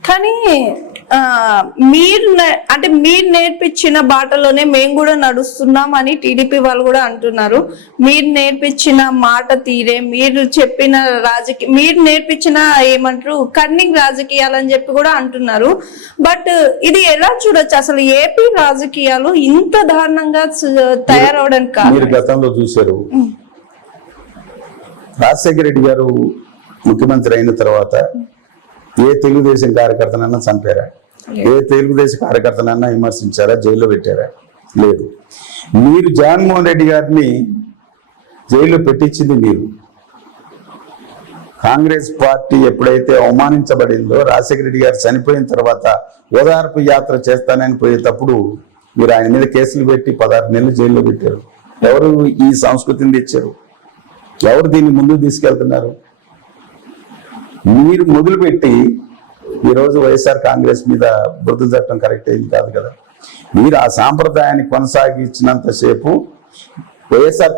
కానీ మీరు నేర్పించిన బాటలోనే మేము కూడా నడుస్తున్నాం అని టీడీపీ వాళ్ళు కూడా అంటున్నారు. మీరు నేర్పించిన మాట తీరే, మీరు నేర్పించిన ఏమంటారు కన్నింగ్ రాజకీయాలు అని చెప్పి కూడా అంటున్నారు. బట్ ఇది ఎలా చూడొచ్చు? అసలు ఏపీ రాజకీయాలు ఇంత దారుణంగా తయారవడానికి మీరు గతంలో చూశారు. రాజశేఖర రెడ్డి గారు ముఖ్యమంత్రి అయిన తర్వాత ఏ తెలుగుదేశం కార్యకర్తనన్నా చంపారా? ఏ తెలుగుదేశం కార్యకర్తనన్నా విమర్శించారా? జైల్లో పెట్టారా? లేదు. మీరు జగన్మోహన్ రెడ్డి గారిని జైల్లో పెట్టించింది మీరు. కాంగ్రెస్ పార్టీ ఎప్పుడైతే అవమానించబడిందో, రాజశేఖర రెడ్డి గారు చనిపోయిన తర్వాత ఓదార్పు యాత్ర చేస్తానని పోయేటప్పుడు మీరు ఆయన మీద కేసులు పెట్టి 16 నెలలు జైల్లో పెట్టారు. ఎవరు ఈ సంస్కృతిని తెచ్చారు? ఎవరు దీన్ని ముందుకు తీసుకెళ్తున్నారు? మీరు మొదలుపెట్టి ఈరోజు వైఎస్ఆర్ కాంగ్రెస్ మీద బురద చట్టం కరెక్ట్ అయింది కాదు కదా. మీరు ఆ సాంప్రదాయాన్ని కొనసాగించినంతసేపు వైఎస్ఆర్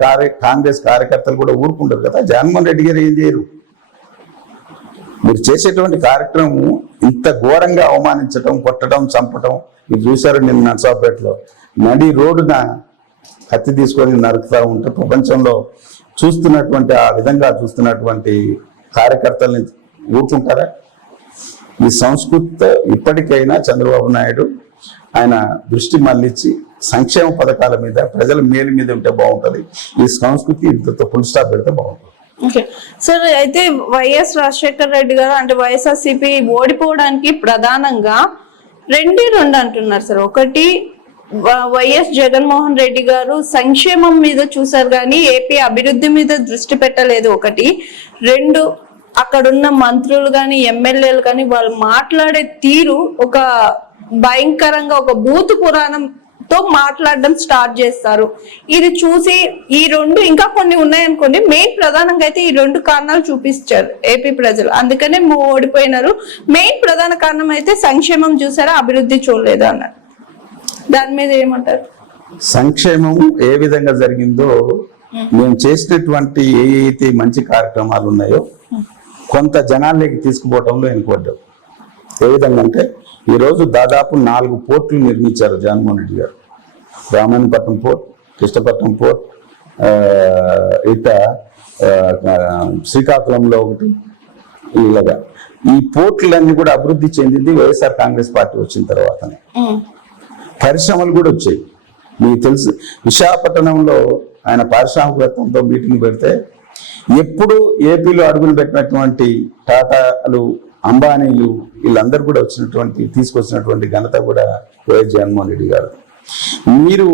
కాంగ్రెస్ కార్యకర్తలు కూడా ఊరుకుంటారు కదా. జగన్మోహన్ రెడ్డి గారు ఏం చేయరు. మీరు చేసేటువంటి కార్యక్రమం ఇంత ఘోరంగా అవమానించడం, కొట్టడం, చంపడం మీరు చూశారు. నిన్న నర్సాపేటలో నడి రోడ్డున కత్తి తీసుకొని నరుకుతా ఉంటే ప్రపంచంలో చూస్తున్నటువంటి ఆ విధంగా చూస్తున్నటువంటి కార్యకర్తల్ని ఊరుకుంటారా? ఈ సంస్కృతి ఇప్పటికైనా చంద్రబాబు నాయుడు ఆయన దృష్టి మళ్లించి సంక్షేమ పథకాల మీద, ప్రజల మేలు మీద ఉంటే బాగుంటుంది. ఈ సంస్కృతి ఇంతతో ఫుల్ స్టాప్ పెడితే బాగుంటుంది. ఓకే సార్, అయితే వైఎస్ రాజశేఖర రెడ్డి గారు అంటే వైఎస్ఆర్సీపీ ఓడిపోవడానికి ప్రధానంగా 2 అంటున్నారు సార్. ఒకటి, వైఎస్ జగన్మోహన్ రెడ్డి గారు సంక్షేమం మీద చూసారు కానీ ఏపీ అభివృద్ధి మీద దృష్టి పెట్టలేదు. ఒకటి. 2, అక్కడున్న మంత్రులు కానీ ఎమ్మెల్యేలు కానీ వాళ్ళు మాట్లాడే తీరు ఒక భయంకరంగా ఒక భూత పురాణంతో మాట్లాడడం స్టార్ట్ చేస్తారు. ఇది చూసి ఈ 2 ఇంకా కొన్ని ఉన్నాయనుకోండి, మెయిన్ ప్రధానంగా అయితే ఈ 2 కారణాలు చూపించారు ఏపీ ప్రజలు, అందుకనే ఓడిపోయినారు. మెయిన్ ప్రధాన కారణం అయితే సంక్షేమం చూసారా, అభివృద్ధి చూడలేదు అన్నారు. దాని మీద ఏమంటారు? సంక్షేమం ఏ విధంగా జరిగిందో, మేము చేసినటువంటి ఏవైతే మంచి కార్యక్రమాలు ఉన్నాయో కొంత జనాల్లోకి తీసుకుపోవటంలో వెనుకబడ్డాం. ఏ విధంగా అంటే ఈరోజు దాదాపు 4 పోర్టులు నిర్మించారు జగన్మోహన్ రెడ్డి గారు. రామాయణపట్నం పోర్ట్, కృష్ణపట్నం పోర్ట్, శ్రీకాకుళంలో ఒకటి. ఇలాగా ఈ పోర్టులన్నీ కూడా అభివృద్ధి చెందింది వైఎస్ఆర్ కాంగ్రెస్ పార్టీ వచ్చిన తర్వాతనే. పరిశ్రమలు కూడా వచ్చాయి. మీకు తెలుసు, విశాఖపట్నంలో ఆయన పారిశ్రామికవేత్తలతో మీటింగ్ పెడితే ఎప్పుడు ఏపీలో అడుగులు పెట్టినటువంటి టాటాలు, అంబానీలు వీళ్ళందరూ కూడా తీసుకొచ్చినటువంటి ఘనత కూడా వైఎస్ జగన్మోహన్ రెడ్డి గారు. మీరు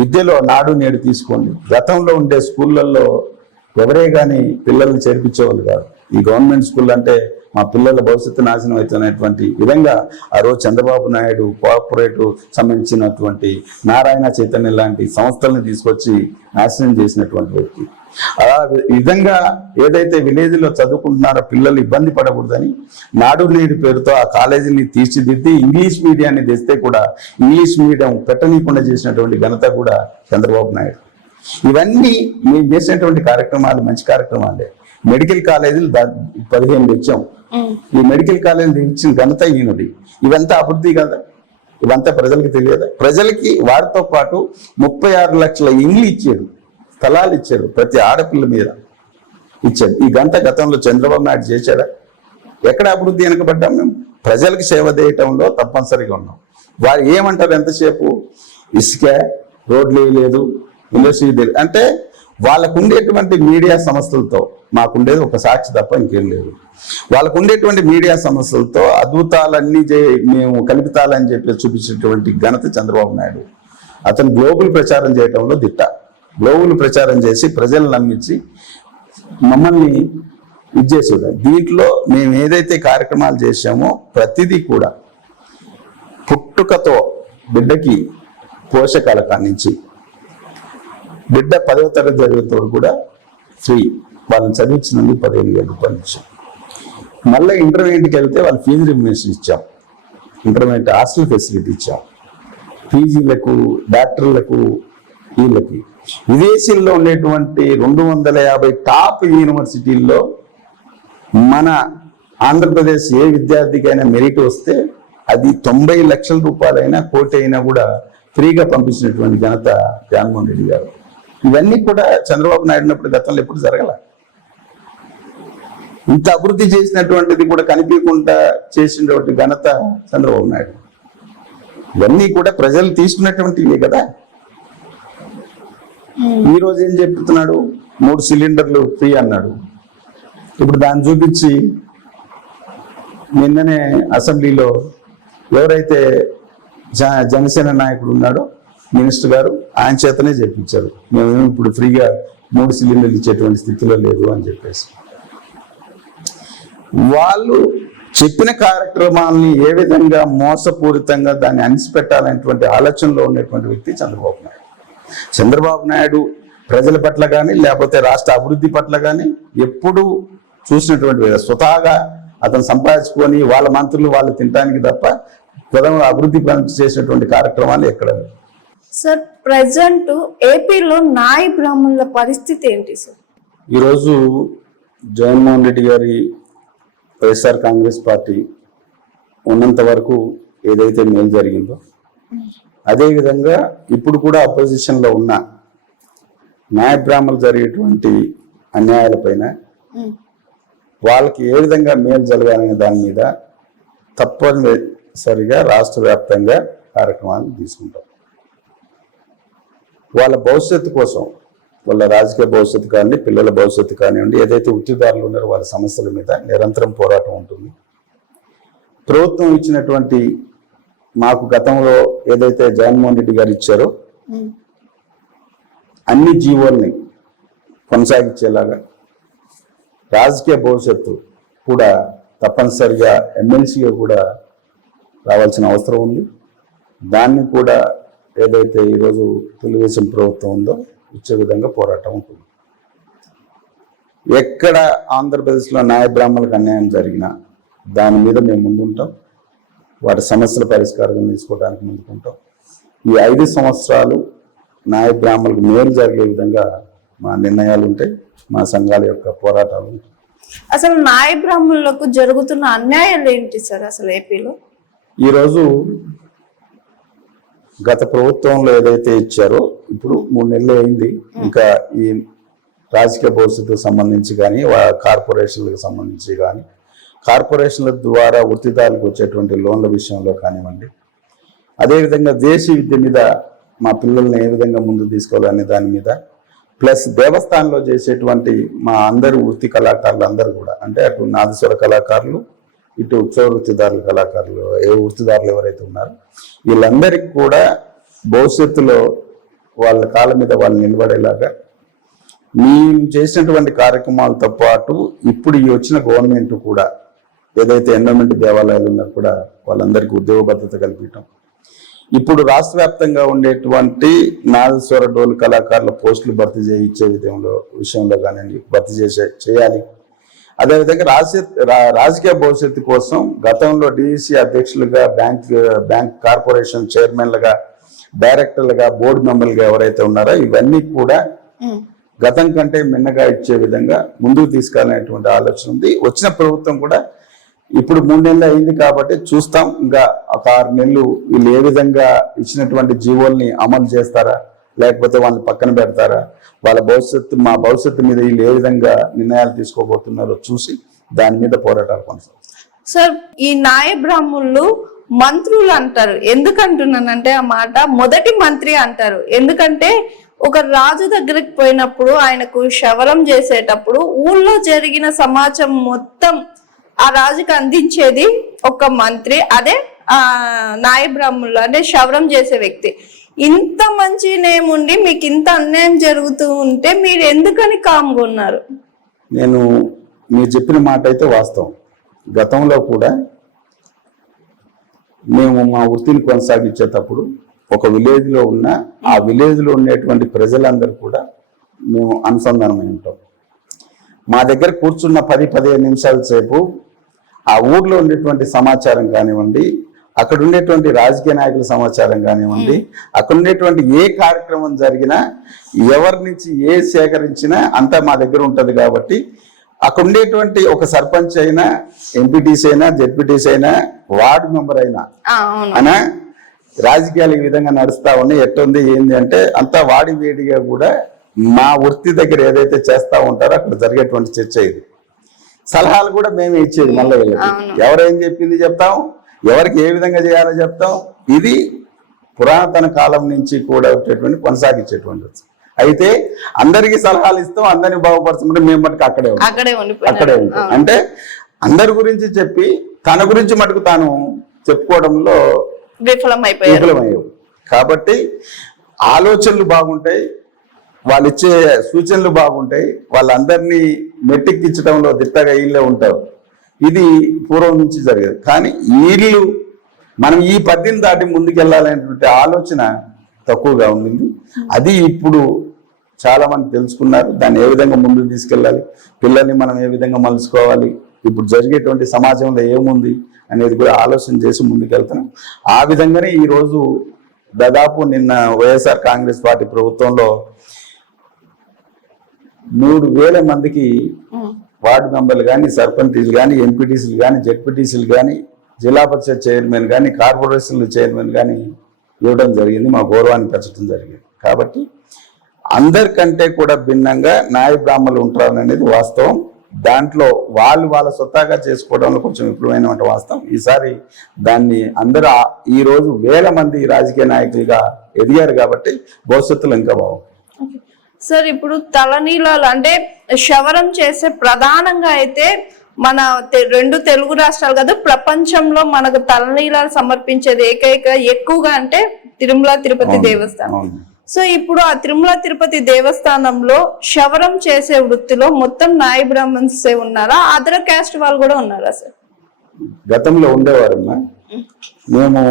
విద్యలో నాడు నేడు తీసుకోండి. గతంలో ఉండే స్కూళ్ళల్లో ఎవరే కానీ పిల్లల్ని చేర్పించేవాళ్ళు కాదు. ఈ గవర్నమెంట్ స్కూల్ అంటే మా పిల్లల భవిష్యత్తు నాశనం అవుతున్నటువంటి విధంగా ఆ రోజు చంద్రబాబు నాయుడు కోఆపరేటివ్ సంబంధించినటువంటి నారాయణ చైతన్య లాంటి సంస్థలను తీసుకొచ్చి నాశనం చేసినటువంటి వ్యక్తి. అలా విధంగా ఏదైతే విలేజ్ లో చదువుకుంటున్నారో పిల్లలు ఇబ్బంది పడకూడదని నాడు నేడు పేరుతో ఆ కాలేజీని తీర్చిదిద్ది ఇంగ్లీష్ మీడియాన్ని తెస్తే కూడా ఇంగ్లీష్ మీడియం పెట్టనీయకుండా చేసినటువంటి ఘనత కూడా చంద్రబాబు నాయుడు. ఇవన్నీ మేము చేసినటువంటి కార్యక్రమాలు మంచి కార్యక్రమాలే. మెడికల్ కాలేజీలు 15 తెచ్చాం. ఈ మెడికల్ కాలేజీలు ఇచ్చిన ఘనత ఈయనది. ఇవంతా అభివృద్ధి కదా, ఇవంతా ప్రజలకు తెలియదా? ప్రజలకి వారితో పాటు 36 లక్షల ఇండ్లు ఇచ్చాడు, స్థలాలు ఇచ్చారు, ప్రతి ఆడపిల్ల మీద ఇచ్చాడు. ఈ గతంలో చంద్రబాబు నాయుడు చేశాడా? ఎక్కడ అభివృద్ధి వెనకబడ్డాం మేము? ప్రజలకు సేవ చేయటంలో తప్పనిసరిగా ఉన్నాం. వారు ఏమంటారు ఎంతసేపు? ఇసుక, రోడ్లు లేదు, ఇండస్ట్రీ అంటే వాళ్ళకు ఉండేటువంటి మీడియా సంస్థలతో, మాకుండేది ఒక సాక్షి తప్ప ఇంకేం లేదు. వాళ్ళకు ఉండేటువంటి మీడియా సంస్థలతో అద్భుతాలన్నీ మేము కల్పితాలని చెప్పి చూపించేటువంటి ఘనత చంద్రబాబు నాయుడు. అతను గ్లోబల్ ప్రచారం చేయడంలో దిట్ట. గ్లోబల్ ప్రచారం చేసి ప్రజలను నమ్మించి మమ్మల్ని ఇచ్చేసేది. దీంట్లో మేము ఏదైతే కార్యక్రమాలు చేశామో ప్రతిదీ కూడా పుట్టుకతో బిడ్డకి పోషకాల కానించి బిడ్డ 10వ తరగతి చదివేతో కూడా ఫ్రీ. వాళ్ళని చదివించినందుకు 15,000 రూపాయలు ఇచ్చాం. మళ్ళీ ఇంటర్మీడియట్కి వెళ్తే వాళ్ళ ఫీజు రిమినేషన్ ఇచ్చాం. ఇంటర్మీడియట్ హాస్టల్ ఫెసిలిటీ ఇచ్చాం. పీజీలకు, డాక్టర్లకు, వీళ్ళకి. విదేశీల్లో ఉండేటువంటి 250 టాప్ యూనివర్సిటీల్లో మన ఆంధ్రప్రదేశ్ ఏ విద్యార్థికైనా మెరిట్ వస్తే అది 90 లక్షల రూపాయలైనా, కోటి అయినా కూడా ఫ్రీగా పంపించినటువంటి ఘనత జగన్మోహన్ రెడ్డి గారు. ఇవన్నీ కూడా చంద్రబాబు నాయుడు ఉన్నప్పుడు గతంలో ఎప్పుడు జరగల. ఇంత అభివృద్ధి చేసినటువంటిది కూడా కనిపించకుండా చేసినటువంటి ఘనత చంద్రబాబు నాయుడు. ఇవన్నీ కూడా ప్రజలు తీసుకున్నటువంటివే కదా. ఈ రోజు ఏం చెప్తున్నాడు? 3 సిలిండర్లు ఫ్రీ అన్నాడు. ఇప్పుడు దాన్ని చూపించి నిన్ననే అసెంబ్లీలో ఎవరైతే జనసేన నాయకుడు ఉన్నాడో మినిస్టర్ గారు, ఆయన చేతనే చెప్పించారు, మేము ఇప్పుడు ఫ్రీగా 3 సిలిండర్లు ఇచ్చేటువంటి స్థితిలో లేదు అని చెప్పేసి. వాళ్ళు చెప్పిన కార్యక్రమాలని ఏ విధంగా మోసపూరితంగా దాన్ని అణిచిపెట్టాలనేటువంటి ఆలోచనలో ఉన్నటువంటి వ్యక్తి చంద్రబాబు నాయుడు. చంద్రబాబు నాయుడు ప్రజల పట్ల కానీ లేకపోతే రాష్ట్ర అభివృద్ధి పట్ల కానీ ఎప్పుడు చూసినటువంటి స్వతహాగా అతను సంపాదించుకొని వాళ్ళ మంత్రులు వాళ్ళు తినడానికి తప్ప ప్రధాన అభివృద్ధి చేసినటువంటి కార్యక్రమాలు ఎక్కడ. సార్, ప్రజెంట్ ఏపీలో నాయ బ్రాహ్మణుల పరిస్థితి ఏంటి సార్? ఈరోజు జగన్మోహన్ రెడ్డి గారి వైఎస్ఆర్ కాంగ్రెస్ పార్టీ ఉన్నంత వరకు ఏదైతే మేలు జరిగిందో అదేవిధంగా ఇప్పుడు కూడా అపోజిషన్లో ఉన్న నాయ బ్రాహ్మణులు జరిగేటువంటి అన్యాయాలపైన వాళ్ళకి ఏ విధంగా మేలు జరగాలనే దాని మీద తప్పనిసరిగా రాష్ట్ర వ్యాప్తంగా కార్యక్రమాలు తీసుకుంటాం. వాళ్ళ భవిష్యత్తు కోసం, వాళ్ళ రాజకీయ భవిష్యత్తు కానివ్వండి, పిల్లల భవిష్యత్తు కానివ్వండి, ఏదైతే ఉద్యోగాలు ఉన్నారో వాళ్ళ సమస్యల మీద నిరంతరం పోరాటం ఉంటుంది. ప్రభుత్వం ఇచ్చినటువంటి మాకు గతంలో ఏదైతే జగన్మోహన్ రెడ్డి గారు ఇచ్చారో అన్ని జీవోల్ని కొనసాగించేలాగా రాజకీయ భవిష్యత్తు కూడా తప్పనిసరిగా ఎమ్మెల్సీగా కూడా రావాల్సిన అవసరం ఉంది. దాన్ని కూడా ఏదైతే ఈరోజు తెలుగుదేశం ప్రభుత్వం ఉందో ఇచ్చే విధంగా పోరాటం ఉంటుంది. ఎక్కడ ఆంధ్రప్రదేశ్లో న్యాయ బ్రాహ్మణులకు అన్యాయం జరిగినా దాని మీద మేము ముందుంటాం. వాటి సమస్యల పరిష్కారం తీసుకోవడానికి ముందుకుంటాం. ఈ 5 సంవత్సరాలు నాయ బ్రాహ్మణులకు మేలు జరిగే విధంగా మా నిర్ణయాలు ఉంటాయి, మా సంఘాల యొక్క పోరాటాలు ఉంటాయి. అసలు నాయ బ్రాహ్మణులకు జరుగుతున్న అన్యాయాలు ఏంటి సార్ అసలు ఏపీలో? ఈరోజు గత ప్రభుత్వంలో ఏదైతే ఇచ్చారో ఇప్పుడు 3 నెలలు అయింది, ఇంకా ఈ రాజకీయ భవిష్యత్తుకు సంబంధించి కానీ కార్పొరేషన్లకు సంబంధించి కానీ కార్పొరేషన్ల ద్వారా వృత్తిదారులకు వచ్చేటువంటి లోన్ల విషయంలో కానివ్వండి, అదేవిధంగా దేశీ విద్య మీద మా పిల్లల్ని ఏ విధంగా ముందుకు తీసుకోవాలనే దాని మీద, ప్లస్ దేవస్థానంలో చేసేటువంటి మా అందరు వృత్తి కళాకారులు అందరూ కూడా, అంటే అటు నాదస్వర కళాకారులు, ఇటు ఉత్సవ వృత్తిదారుల కళాకారులు, వృత్తిదారులు ఎవరైతే ఉన్నారో వీళ్ళందరికీ కూడా భవిష్యత్తులో వాళ్ళ కాళ్ళ మీద వాళ్ళు నిలబడేలాగా మేము చేసినటువంటి కార్యక్రమాలతో పాటు ఇప్పుడు ఈ వచ్చిన గవర్నమెంట్ కూడా ఏదైతే ఎండోమెంట్ దేవాలయాలు ఉన్నా కూడా వాళ్ళందరికీ ఉద్యోగ భద్రత కల్పించడం, ఇప్పుడు రాష్ట్ర వ్యాప్తంగా ఉండేటువంటి నాదస్వర డోలు కళాకారుల పోస్టులు భర్తీ చేయించే విషయంలో కానీ భర్తీ చేయాలి. అదేవిధంగా రాజకీయ భవిష్యత్తు కోసం గతంలో డిఈసి అధ్యక్షులుగా, బ్యాంక్ కార్పొరేషన్ చైర్మన్లుగా, డైరెక్టర్లుగా, బోర్డు మెంబర్లుగా ఎవరైతే ఉన్నారో ఇవన్నీ కూడా గతం కంటే మిన్నగా ఇచ్చే విధంగా ముందుకు తీసుకెళ్ళినటువంటి ఆలోచన ఉంది. వచ్చిన ప్రభుత్వం కూడా ఇప్పుడు 3 నెలలు అయింది కాబట్టి చూస్తాం, ఇంకా ఒక 6 నెలలు వీళ్ళు ఏ విధంగా ఇచ్చినటువంటి జీవోల్ని అమలు చేస్తారా, లేకపోతే వాళ్ళని పక్కన పెడతారా, వాళ్ళ మా భవిష్యత్తు మీద వీళ్ళు ఏ విధంగా నిర్ణయాలు తీసుకోబోతున్నారో చూసి దాని మీద పోరాటాలు కొనసాగుతాయి. సార్, ఈ నాయ బ్రాహ్మణులు మంత్రులు అంటారు. ఎందుకంటున్నానంటే ఆ మాట మొదటి మంత్రి అంటారు. ఎందుకంటే ఒక రాజు దగ్గరికి పోయినప్పుడు ఆయనకు శవరం చేసేటప్పుడు ఊళ్ళో జరిగిన సమాచారం మొత్తం ఆ రాజుకి అందించేది ఒక మంత్రి, అదే నాయ బ్రాహ్మణులు అంటే శవరం చేసే వ్యక్తి. ఇంత మంచి నేమ్ ఉండి మీకు ఇంత అన్యాయం జరుగుతూ ఉంటే మీరు ఎందుకని కామ్గా ఉన్నారు? మీరు చెప్పిన మాట అయితే వాస్తవం. గతంలో కూడా మేము మా వృత్తిని కొనసాగించేటప్పుడు ఒక విలేజ్ లో ఉన్న ఆ విలేజ్ లో ఉండేటువంటి ప్రజలందరూ కూడా మేము అనుసంధానమై ఉంటాం. మా దగ్గర కూర్చున్న 10-15 నిమిషాల సేపు ఆ ఊర్లో ఉండేటువంటి సమాచారం కానివ్వండి, అక్కడ ఉండేటువంటి రాజకీయ నాయకుల సమాచారం కానివ్వండి, అక్కడ ఉండేటువంటి ఏ కార్యక్రమం జరిగినా, ఎవరి నుంచి ఏ సేకరించినా అంతా మా దగ్గర ఉంటది. కాబట్టి అక్కడ ఉండేటువంటి ఒక సర్పంచ్ అయినా, ఎంపీటీసీ అయినా, జెడ్పీటీసీ అయినా, వార్డు మెంబర్ అయినా అనా రాజకీయాలు ఈ విధంగా నడుస్తా ఉన్నాయి, ఎట్టుంది ఏంది అంటే అంతా వాడి వేడిగా కూడా మా వృత్తి దగ్గర ఏదైతే చేస్తా ఉంటారో అక్కడ జరిగేటువంటి చర్చ ఇది. సలహాలు కూడా మేమే ఇచ్చేది. మళ్ళీ ఎవరేం చెప్పింది చెప్తాం, ఎవరికి ఏ విధంగా చేయాలో చెప్తాం. ఇది పురాతన కాలం నుంచి కూడా వచ్చేటువంటి కొనసాగించేటువంటి. అయితే అందరికీ సలహాలు ఇస్తాం, అందరినీ బాగుపరచుకుంటే మేము మటుకు అక్కడే ఉంటాం. అంటే అందరి గురించి చెప్పి తన గురించి మటుకు తాను చెప్పుకోవడంలో విఫలమయ్యావు. కాబట్టి ఆలోచనలు బాగుంటాయి, వాళ్ళు ఇచ్చే సూచనలు బాగుంటాయి, వాళ్ళందరినీ మెట్టెక్కించడంలో దిట్టగా వీళ్ళే ఉంటారు. ఇది పూర్వం నుంచి జరిగేది. కానీ వీళ్ళు మనం ఈ పద్ధతిని దాటి ముందుకెళ్ళాలనేటువంటి ఆలోచన తక్కువగా ఉంది. అది ఇప్పుడు చాలా మంది తెలుసుకున్నారు. దాన్ని ఏ విధంగా ముందుకు తీసుకెళ్ళాలి, పిల్లల్ని మనం ఏ విధంగా మలుచుకోవాలి, ఇప్పుడు జరిగేటువంటి సమాజంలో ఏముంది అనేది కూడా ఆలోచన చేసి ముందుకెళ్తున్నాం. ఆ విధంగానే ఈరోజు దాదాపు నిన్న వైఎస్ఆర్ కాంగ్రెస్ పార్టీ ప్రభుత్వంలో 3,000 మందికి వార్డు మెంబర్లు కానీ, సర్పంచ్లు కానీ, ఎంపీటీసీలు కానీ, జెడ్పీటీసీలు కానీ, జిల్లా పరిషత్ చైర్మన్ కానీ, కార్పొరేషన్ల చైర్మన్ కానీ ఇవ్వడం జరిగింది, మా గౌరవాన్ని పెంచడం జరిగింది. కాబట్టి అందరికంటే కూడా భిన్నంగా నాయ బ్రాహ్మణులు ఉంటారనేది వాస్తవం. దాంట్లో వాళ్ళ సొత్తాగా చేసుకోవడంలో కొంచెం విఫలమైన వాస్తవం. ఈసారి దాన్ని అందరూ ఈ రోజు 1000 మంది రాజకీయ నాయకులుగా ఎదిగారు కాబట్టి భవిష్యత్తులో ఇంకా బాగుంది. సార్, ఇప్పుడు తలనీలాలు అంటే శవరం చేసే ప్రధానంగా అయితే మన 2 తెలుగు రాష్ట్రాలు కదా, ప్రపంచంలో మనకు తలనీలాలు సమర్పించేది ఎక్కువగా అంటే తిరుమల తిరుపతి దేవస్థానం. సో ఇప్పుడు ఆ తిరుమల తిరుపతి దేవస్థానంలో శవరం చేసే వృత్తిలో మొత్తం నాయ బ్రాహ్మణ్సే ఉన్నారా, అదర్ క్యాస్ట్ వాళ్ళు కూడా ఉన్నారా సార్? గతంలో ఉండేవారమ్మా. మేము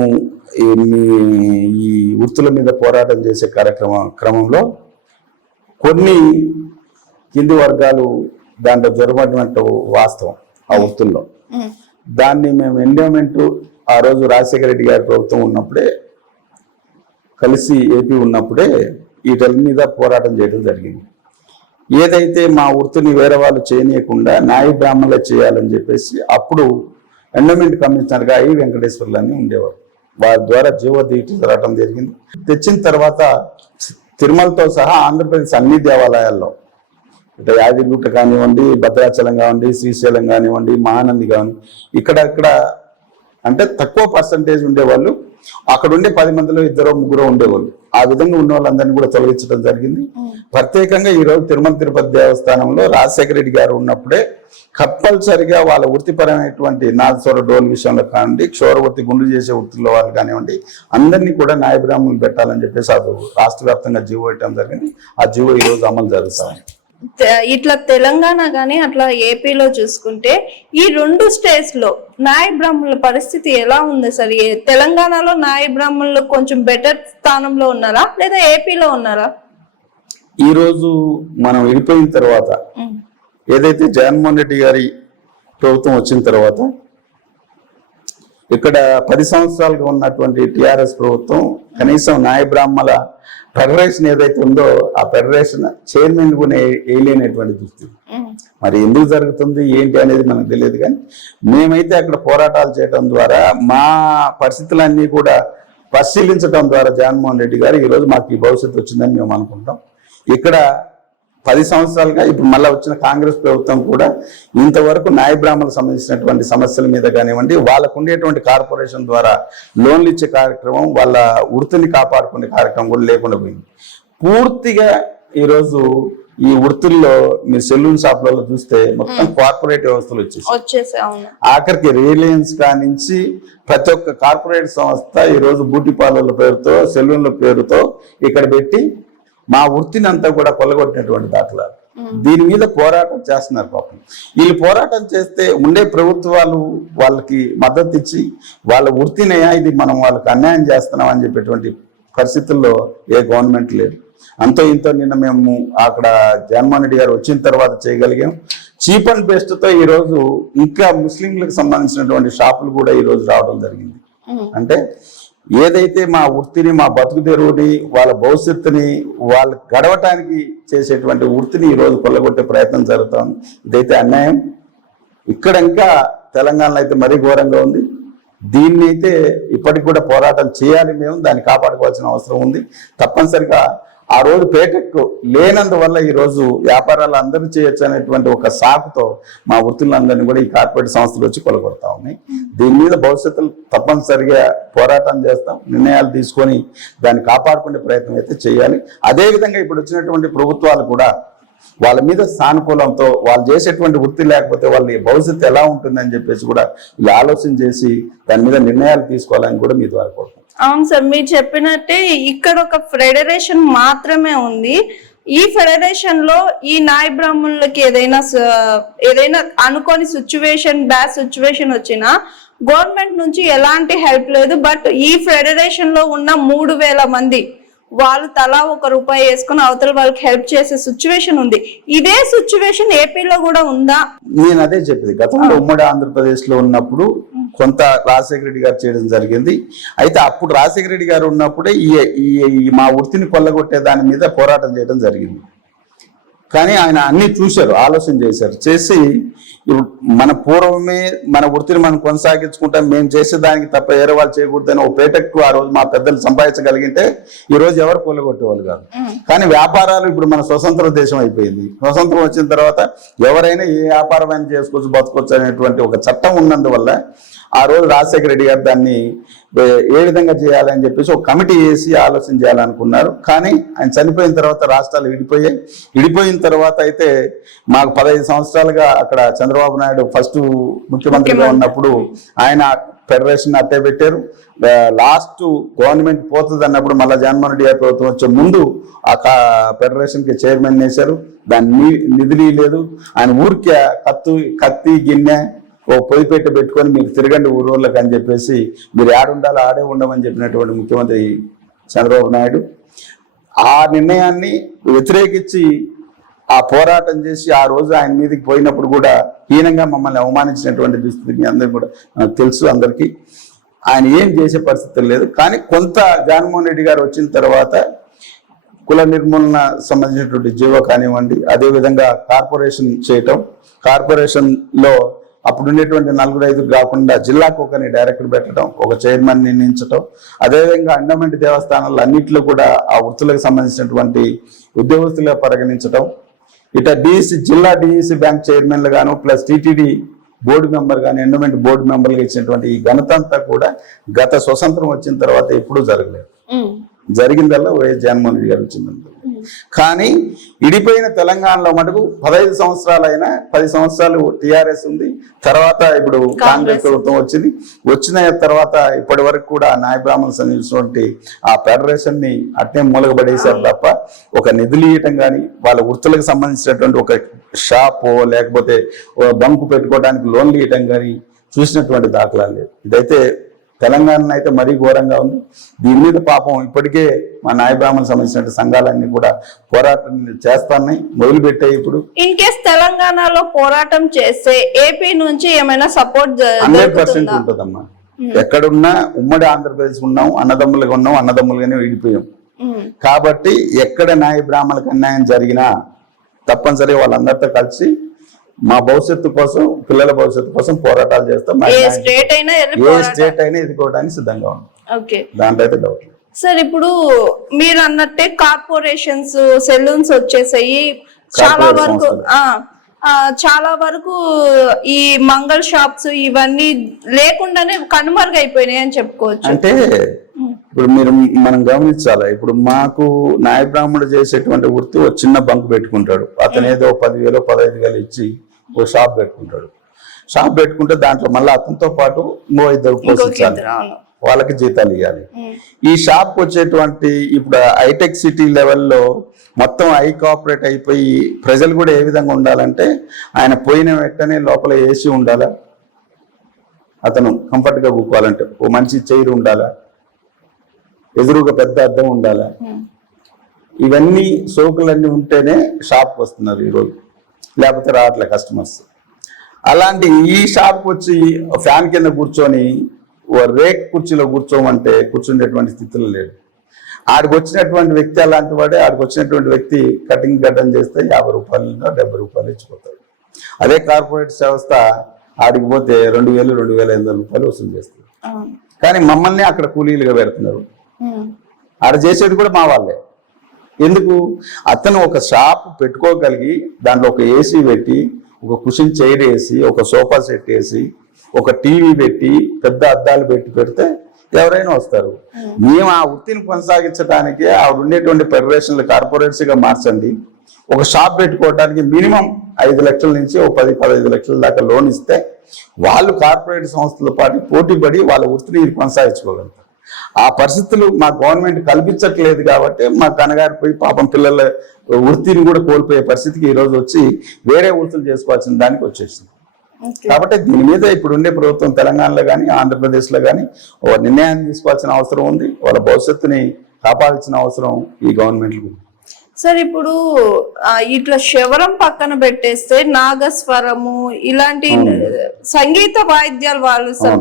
ఈ వృత్తుల మీద పోరాటం చేసే క్రమంలో కొన్ని కింది వర్గాలు దాంట్లో జొరబడినట్టు వాస్తవం ఆ వృత్తుల్లో. దాన్ని మేము ఎండోమెంట్ ఆ రోజు రాజశేఖర రెడ్డి గారి ప్రభుత్వం ఉన్నప్పుడే, కలిసి ఏపీ ఉన్నప్పుడే వీటి మీద పోరాటం చేయడం జరిగింది. ఏదైతే మా వృత్తిని వేరే వాళ్ళు చేయనీయకుండా నాయ బ్రాహ్మణులే చేయాలని చెప్పేసి అప్పుడు ఎండోమెంట్ కమిషనర్గా ఐ వెంకటేశ్వర్లు అని ఉండేవారు. వారి ద్వారా జీవో రావడం జరిగింది. తెచ్చిన తర్వాత తిరుమలతో సహా ఆంధ్రప్రదేశ్ అన్ని దేవాలయాల్లో ఇటు యాదగిరిగుట్ట కానివ్వండి, భద్రాచలం కానివ్వండి, శ్రీశైలం కానివ్వండి, మహానంది కానివ్వండి, ఇక్కడ అంటే తక్కువ పర్సంటేజ్ ఉండేవాళ్ళు, అక్కడ ఉండే 10 మందిలో 2 3 ఉండేవాళ్ళు. ఆ విధంగా ఉన్న వాళ్ళందరినీ కూడా తొలగించడం జరిగింది. ప్రత్యేకంగా ఈరోజు తిరుమల తిరుపతి దేవస్థానంలో రాజశేఖర రెడ్డి గారు ఉన్నప్పుడే కంపల్సరిగా వాళ్ళ వృత్తిపరమైనటువంటి నాదస్వర డోల్ విషయంలో కానివ్వండి, క్షౌరవృత్తి గుండు చేసే వృత్తుల్లో వాళ్ళు కానివ్వండి, అందరినీ కూడా నాయ బ్రాహ్మణులు పెట్టాలని చెప్పేసి అది రాష్ట్ర వ్యాప్తంగా జీవో ఇవ్వడం జరిగింది. ఆ జీవో ఈరోజు అమలు జరుగుతాయి. ఇట్లా తెలంగాణ గానీ అట్లా ఏపీలో చూసుకుంటే ఈ 2 స్టేట్స్ లో నాయ బ్రాహ్మణుల పరిస్థితి ఎలా ఉంది సార్? తెలంగాణలో నాయ బ్రాహ్మణులు కొంచెం బెటర్ స్థానంలో ఉన్నారా లేదా ఏపీలో ఉన్నారా? ఈ రోజు మనం విడిపోయిన తర్వాత ఏదైతే జగన్మోహన్ రెడ్డి గారి ప్రభుత్వం వచ్చిన తర్వాత ఇక్కడ 10 సంవత్సరాలుగా ఉన్నటువంటి టిఆర్ఎస్ ప్రభుత్వం కనీసం నాయ బ్రాహ్మణ ఫెడరేషన్ ఏదైతే ఉందో ఆ ఫెడరేషన్ చైర్మన్ కూడా వేయలేనటువంటి దుస్థితి. మరి ఎందుకు జరుగుతుంది ఏంటి అనేది మనకు తెలియదు. కానీ మేమైతే అక్కడ పోరాటాలు చేయడం ద్వారా మా పరిస్థితులన్నీ కూడా పరిశీలించడం ద్వారా జగన్మోహన్ రెడ్డి గారు ఈరోజు మాకు ఈ భవిష్యత్తు వచ్చిందని మేము అనుకుంటాం. ఇక్కడ 10 సంవత్సరాలుగా ఇప్పుడు మళ్ళీ వచ్చిన కాంగ్రెస్ ప్రభుత్వం కూడా ఇంతవరకు నాయ బ్రాహ్మణులకు సంబంధించినటువంటి సమస్యల మీద కానివ్వండి, వాళ్ళకు ఉండేటువంటి కార్పొరేషన్ ద్వారా లోన్లు ఇచ్చే కార్యక్రమం, వాళ్ళ వృత్తిని కాపాడుకునే కార్యక్రమం కూడా లేకుండా పోయింది. పూర్తిగా ఈరోజు ఈ వృత్తుల్లో మీరు సెలూన్ షాప్లలో చూస్తే మొత్తం కార్పొరేట్ వ్యవస్థలు వచ్చేసి ఆఖరికి రిలయన్స్ కానించి ప్రతి ఒక్క కార్పొరేట్ సంస్థ ఈరోజు బ్యూటీ పార్లర్ల పేరుతో, సెలూన్ల పేరుతో ఇక్కడ పెట్టి మా వృత్తిని అంతా కూడా కొల్లగొట్టినటువంటి దాఖలాలు. దీని మీద పోరాటం చేస్తున్నారు. పాపం వీళ్ళు పోరాటం చేస్తే ఉండే ప్రభుత్వాలు వాళ్ళకి మద్దతు ఇచ్చి వాళ్ళ వృత్తిని ఇది మనం వాళ్ళకి అన్యాయం చేస్తున్నాం అని చెప్పేటువంటి పరిస్థితుల్లో ఏ గవర్నమెంట్ లేదు. అంతో ఇంతో నిన్న మేము అక్కడ జగన్మోహన్ రెడ్డి గారు వచ్చిన తర్వాత చేయగలిగాం. చీప్ అండ్ బెస్ట్ తో ఈరోజు ఇంకా ముస్లింలకు సంబంధించినటువంటి షాపులు కూడా ఈరోజు రావడం జరిగింది. అంటే ఏదైతే మా వృత్తిని, మా బతుకు తెరువుని, వాళ్ళ భవిష్యత్తుని వాళ్ళు గడవటానికి చేసేటువంటి వృత్తిని ఈరోజు కొల్లగొట్టే ప్రయత్నం జరుగుతుంది. ఇదైతే అన్యాయం. ఇక్కడ ఇంకా తెలంగాణలో అయితే మరీ ఘోరంగా ఉంది. దీన్ని అయితే ఇప్పటికి కూడా పోరాటం చేయాలి. మేము దాన్ని కాపాడుకోవాల్సిన అవసరం ఉంది. తప్పనిసరిగా ఆ రోజు పేటెక్కు లేనందువల్ల ఈరోజు వ్యాపారాలు అందరూ చేయొచ్చు అనేటువంటి ఒక సాకుతో మా వృత్తులందరినీ కూడా ఈ కార్పొరేట్ సంస్థలు వచ్చి కొలగొడతా ఉన్నాయి. దీని మీద భవిష్యత్తులో తప్పనిసరిగా పోరాటం చేస్తాం, నిర్ణయాలు తీసుకొని దాన్ని కాపాడుకునే ప్రయత్నం అయితే చేయాలి. అదేవిధంగా ఇప్పుడు వచ్చినటువంటి ప్రభుత్వాలు కూడా వాళ్ళ మీద సానుకూలంతో వాళ్ళు చేసేటువంటి వృత్తి లేకపోతే వాళ్ళ భవిష్యత్తు ఎలా ఉంటుందని చెప్పేసి కూడా వీళ్ళు ఆలోచన చేసి దాని మీద నిర్ణయాలు తీసుకోవాలని కూడా మీ ద్వారా కోరుకుంటున్నాం. అవును సార్, మీరు చెప్పినట్టే ఇక్కడ ఒక ఫెడరేషన్ మాత్రమే ఉంది. ఈ ఫెడరేషన్ లో ఈ నాయ బ్రాహ్మణులకి ఏదైనా అనుకోని బ్యాడ్ సిచ్యువేషన్ వచ్చినా గవర్నమెంట్ నుంచి ఎలాంటి హెల్ప్ లేదు. బట్ ఈ ఫెడరేషన్ లో ఉన్న 3000 మంది వాళ్ళు తలా ₹1 వేసుకుని అవతల వాళ్ళకి హెల్ప్ చేసే సిచ్యువేషన్ ఉంది. ఇదే సిచ్యువేషన్ ఏపీలో కూడా ఉందా? నేను అదే చెప్పింది. గతంలో ఉమ్మడి ఆంధ్రప్రదేశ్ లో ఉన్నప్పుడు కొంత రాజశేఖర రెడ్డి గారు చేయడం జరిగింది. అయితే అప్పుడు రాజశేఖర రెడ్డి గారు ఉన్నప్పుడే ఈ మా వృత్తిని కొల్లగొట్టే దాని మీద పోరాటం చేయడం జరిగింది. కానీ ఆయన అన్ని చూశారు, ఆలోచన చేశారు. చేసి మన పూర్వమే మన వృత్తిని మనం కొనసాగించుకుంటాం, మేము చేసేదానికి తప్ప వేరే వాళ్ళు చేయకూడదని ఒక పేటకు ఆ రోజు మా పెద్దలు సంపాదించగలిగితే ఈ రోజు ఎవరు కొల్లగొట్టేవాళ్ళు కాదు. కానీ వ్యాపారాలు ఇప్పుడు మన స్వతంత్ర దేశం అయిపోయింది. స్వతంత్రం వచ్చిన తర్వాత ఎవరైనా ఏ వ్యాపారమైనా చేసుకోవచ్చు, బతకొచ్చు అనేటువంటి ఒక చట్టం ఉన్నందువల్ల ఆ రోజు రాజశేఖర రెడ్డి గారు దాన్ని ఏ విధంగా చేయాలని చెప్పేసి ఒక కమిటీ వేసి ఆలోచన చేయాలనుకున్నారు. కానీ ఆయన చనిపోయిన తర్వాత రాష్ట్రాలు విడిపోయిన తర్వాత అయితే మాకు 15 సంవత్సరాలుగా అక్కడ చంద్రబాబు నాయుడు ఫస్ట్ ముఖ్యమంత్రిగా ఉన్నప్పుడు ఆయన ఫెడరేషన్ అట్టే పెట్టారు. లాస్ట్ గవర్నమెంట్ పోతుంది అన్నప్పుడు మళ్ళీ జగన్మోహన్ రెడ్డి గారి ప్రభుత్వం వచ్చే ముందు ఆ ఫెడరేషన్ కి చైర్మన్ వేశారు. దాన్ని నిధులు లేదు. ఆయన ఊరికే కత్తి గిన్నె ఓ పొయ్యి పెట్టుకొని మీకు తిరగండి ఊరోళ్ళకి అని చెప్పేసి మీరు ఆడుండాలో ఆడే ఉండమని చెప్పినటువంటి ముఖ్యమంత్రి చంద్రబాబు నాయుడు ఆ నిర్ణయాన్ని వ్యతిరేకించి ఆ పోరాటం చేసి ఆ రోజు ఆయన మీదకి పోయినప్పుడు కూడా హీనంగా మమ్మల్ని అవమానించినటువంటి దుస్థితి మీ అందరికీ కూడా తెలుసు. అందరికీ ఆయన ఏం చేసే పరిస్థితి లేదు. కానీ కొంత జగన్మోహన్ రెడ్డి గారు వచ్చిన తర్వాత కుల నిర్మూలన సంబంధించినటువంటి జీవో కానివ్వండి, అదేవిధంగా కార్పొరేషన్ చేయటం, కార్పొరేషన్ లో అప్పుడు ఉండేటువంటి 4-5 కాకుండా జిల్లాకు ఒకరిని డైరెక్టర్ పెట్టడం, ఒక చైర్మన్ నియమించడం, అదేవిధంగా ఎండోమెంట్ దేవస్థానాలు అన్నింటిలో కూడా ఆ వృత్తులకు సంబంధించినటువంటి ఉద్యోగస్తులుగా పరిగణించడం, ఇట డిఈసి జిల్లా డిఈసి బ్యాంక్ చైర్మన్లు గాను ప్లస్ టీటీడీ బోర్డు మెంబర్ కానీ ఎండోమెంట్ బోర్డు మెంబర్గా ఇచ్చినటువంటి ఈ ఘనత అంతా కూడా గత స్వతంత్రం వచ్చిన తర్వాత ఎప్పుడూ జరగలేదు. జరిగిందల్లా వైఎస్ జగన్మోహన్ రెడ్డి గారు వచ్చిందంటే. కానీ ఇడిపోయిన తెలంగాణలో మటుకు 15 సంవత్సరాలైనా 10 సంవత్సరాలు టీఆర్ఎస్ ఉంది, తర్వాత ఇప్పుడు కాంగ్రెస్ ప్రభుత్వం వచ్చింది. వచ్చిన తర్వాత ఇప్పటి వరకు కూడా నాయ బ్రాహ్మణులు సంబంధించినటువంటి ఆ ఫెడరేషన్ ని అట్నే మూలగబడేశారు తప్ప ఒక నిధులు ఇవ్వటం కానీ, వాళ్ళ వృత్తులకు సంబంధించినటువంటి ఒక షాపు లేకపోతే బంకు పెట్టుకోవడానికి లోన్లు ఇవ్వటం కానీ చూసినటువంటి దాఖలాలు లేదు. ఇదైతే తెలంగాణ అయితే మరీ ఘోరంగా ఉంది. దీని మీద పాపం ఇప్పటికే మా నాయ బ్రాహ్మణులకు సంబంధించిన సంఘాలన్నీ కూడా పోరాటం చేస్తున్నాయి, మొదలుపెట్టాయి. ఇప్పుడు ఇన్ కేస్ తెలంగాణలో పోరాటం చేస్తే ఏపీ నుంచి ఏమైనా సపోర్ట్ 100% ఉంటుందమ్మా. ఎక్కడున్నా ఉమ్మడి ఆంధ్రప్రదేశ్ ఉన్నాం, అన్నదమ్ములుగా ఉన్నాం, అన్నదమ్ములుగానే విడిపోయాం. కాబట్టి ఎక్కడ నాయ బ్రాహ్మణులకు అన్యాయం జరిగినా తప్పనిసరిగా వాళ్ళందరితో కలిసి మా భవిష్యత్తు కోసం, పిల్లల భవిష్యత్తు కోసం పోరాటాలు చేస్తాం. ఏ స్టేట్ అయినా ఎదుర్కోవడానికి సిద్ధంగా ఉన్నాం, దాంట్లో అయితే డౌట్ లేదు. సార్, ఇప్పుడు మీరు అన్నట్టే కార్పొరేషన్స్, సెలూన్స్ వచ్చేసాయి. చాలా వరకు ఈ మంగళ షాప్స్ ఇవన్నీ లేకుండానే కనుమరుగైపోయినాయి అని చెప్పుకోవచ్చు. అంటే ఇప్పుడు మనం గమనించాలి. ఇప్పుడు మాకు నాయ బ్రాహ్మణుడు చేసేటువంటి వృత్తి ఒక చిన్న బంకు పెట్టుకుంటాడు. అతను ఏదో 10,000 15,000 ఇచ్చి ఓ షాప్ పెట్టుకుంటాడు. షాప్ పెట్టుకుంటే దాంట్లో మళ్ళీ అతనితో పాటు ఇంకో 2 పోషించాలి, వాళ్ళకి జీతాలు ఇవ్వాలి. ఈ షాప్ వచ్చేటువంటి ఇప్పుడు హైటెక్ సిటీ లెవెల్లో మొత్తం కార్పొరేట్ అయిపోయి ప్రజలు కూడా ఏ విధంగా ఉండాలంటే, ఆయన పోయిన వెంటనే లోపల ఏసీ ఉండాలా, అతను కంఫర్ట్ గా కూకోవాలంటే ఓ మంచి చైర్ ఉండాలా, ఎదురుగా పెద్ద అద్దం ఉండాలా, ఇవన్నీ సోకులన్నీ ఉంటేనే షాప్కి వస్తున్నారు ఈరోజు, లేకపోతే రావట్లే కస్టమర్స్. అలాంటి ఈ షాప్కి వచ్చి ఫ్యాన్ కింద కూర్చొని ఓ రేక్ కుర్చీలో కూర్చోమంటే కూర్చునేటువంటి స్థితిలో లేదు. ఆడికి వచ్చినటువంటి వ్యక్తి అలాంటి వాడే. ఆడికి వచ్చినటువంటి వ్యక్తి కటింగ్ గడ్డం చేస్తే 50 రూపాయలు 70 రూపాయలు ఇచ్చిపోతాడు. అదే కార్పొరేట్ వ్యవస్థ ఆడికి పోతే 2,000 2,500 రూపాయలు వసూలు చేస్తారు. కానీ మమ్మల్ని అక్కడ కూలీలుగా పెడుతున్నారు. ఆడ చేసేది కూడా మా వాళ్ళే. ఎందుకు? అతను ఒక షాప్ పెట్టుకోగలిగి దాంట్లో ఒక ఏసీ పెట్టి, ఒక కుషన్ చైర్ వేసి, ఒక సోఫా సెట్ వేసి, ఒక టీవీ పెట్టి, పెద్ద అద్దాలు పెడితే ఎవరైనా వస్తారు. మేము ఆ వృత్తిని కొనసాగించడానికి ఆవిడ ఉండేటువంటి ఫెడరేషన్లు కార్పొరేట్స్ గా మార్చండి. ఒక షాప్ పెట్టుకోవడానికి మినిమం 5 లక్షల నుంచి 10-15 లక్షల దాకా లోన్ ఇస్తే వాళ్ళు కార్పొరేట్ సంస్థల పాటు పోటీ పడి వాళ్ళ వృత్తిని కొనసాగించుకోగలుగుతారు. ఆ పరిస్థితులు మా గవర్నమెంట్ కల్పించట్లేదు కాబట్టి మా కనగారిపోయి పాపం పిల్లల వృత్తిని కూడా కోల్పోయే పరిస్థితికి ఈ రోజు వచ్చి వేరే వృత్తులు చేసుకోవాల్సిన దానికి వచ్చేసింది. కాబట్టి దీని మీద ఇప్పుడు ఉండే ప్రభుత్వం తెలంగాణలో కానీ ఆంధ్రప్రదేశ్లో కానీ ఒక నిర్ణయం తీసుకోవాల్సిన అవసరం ఉంది. వాళ్ళ భవిష్యత్తుని కాపాడాల్సిన అవసరం ఈ గవర్నమెంట్. సార్, ఇప్పుడు ఇట్లా శవరం పక్కన పెట్టేస్తే నాగస్వరము ఇలాంటి సంగీత వాయిద్యాలు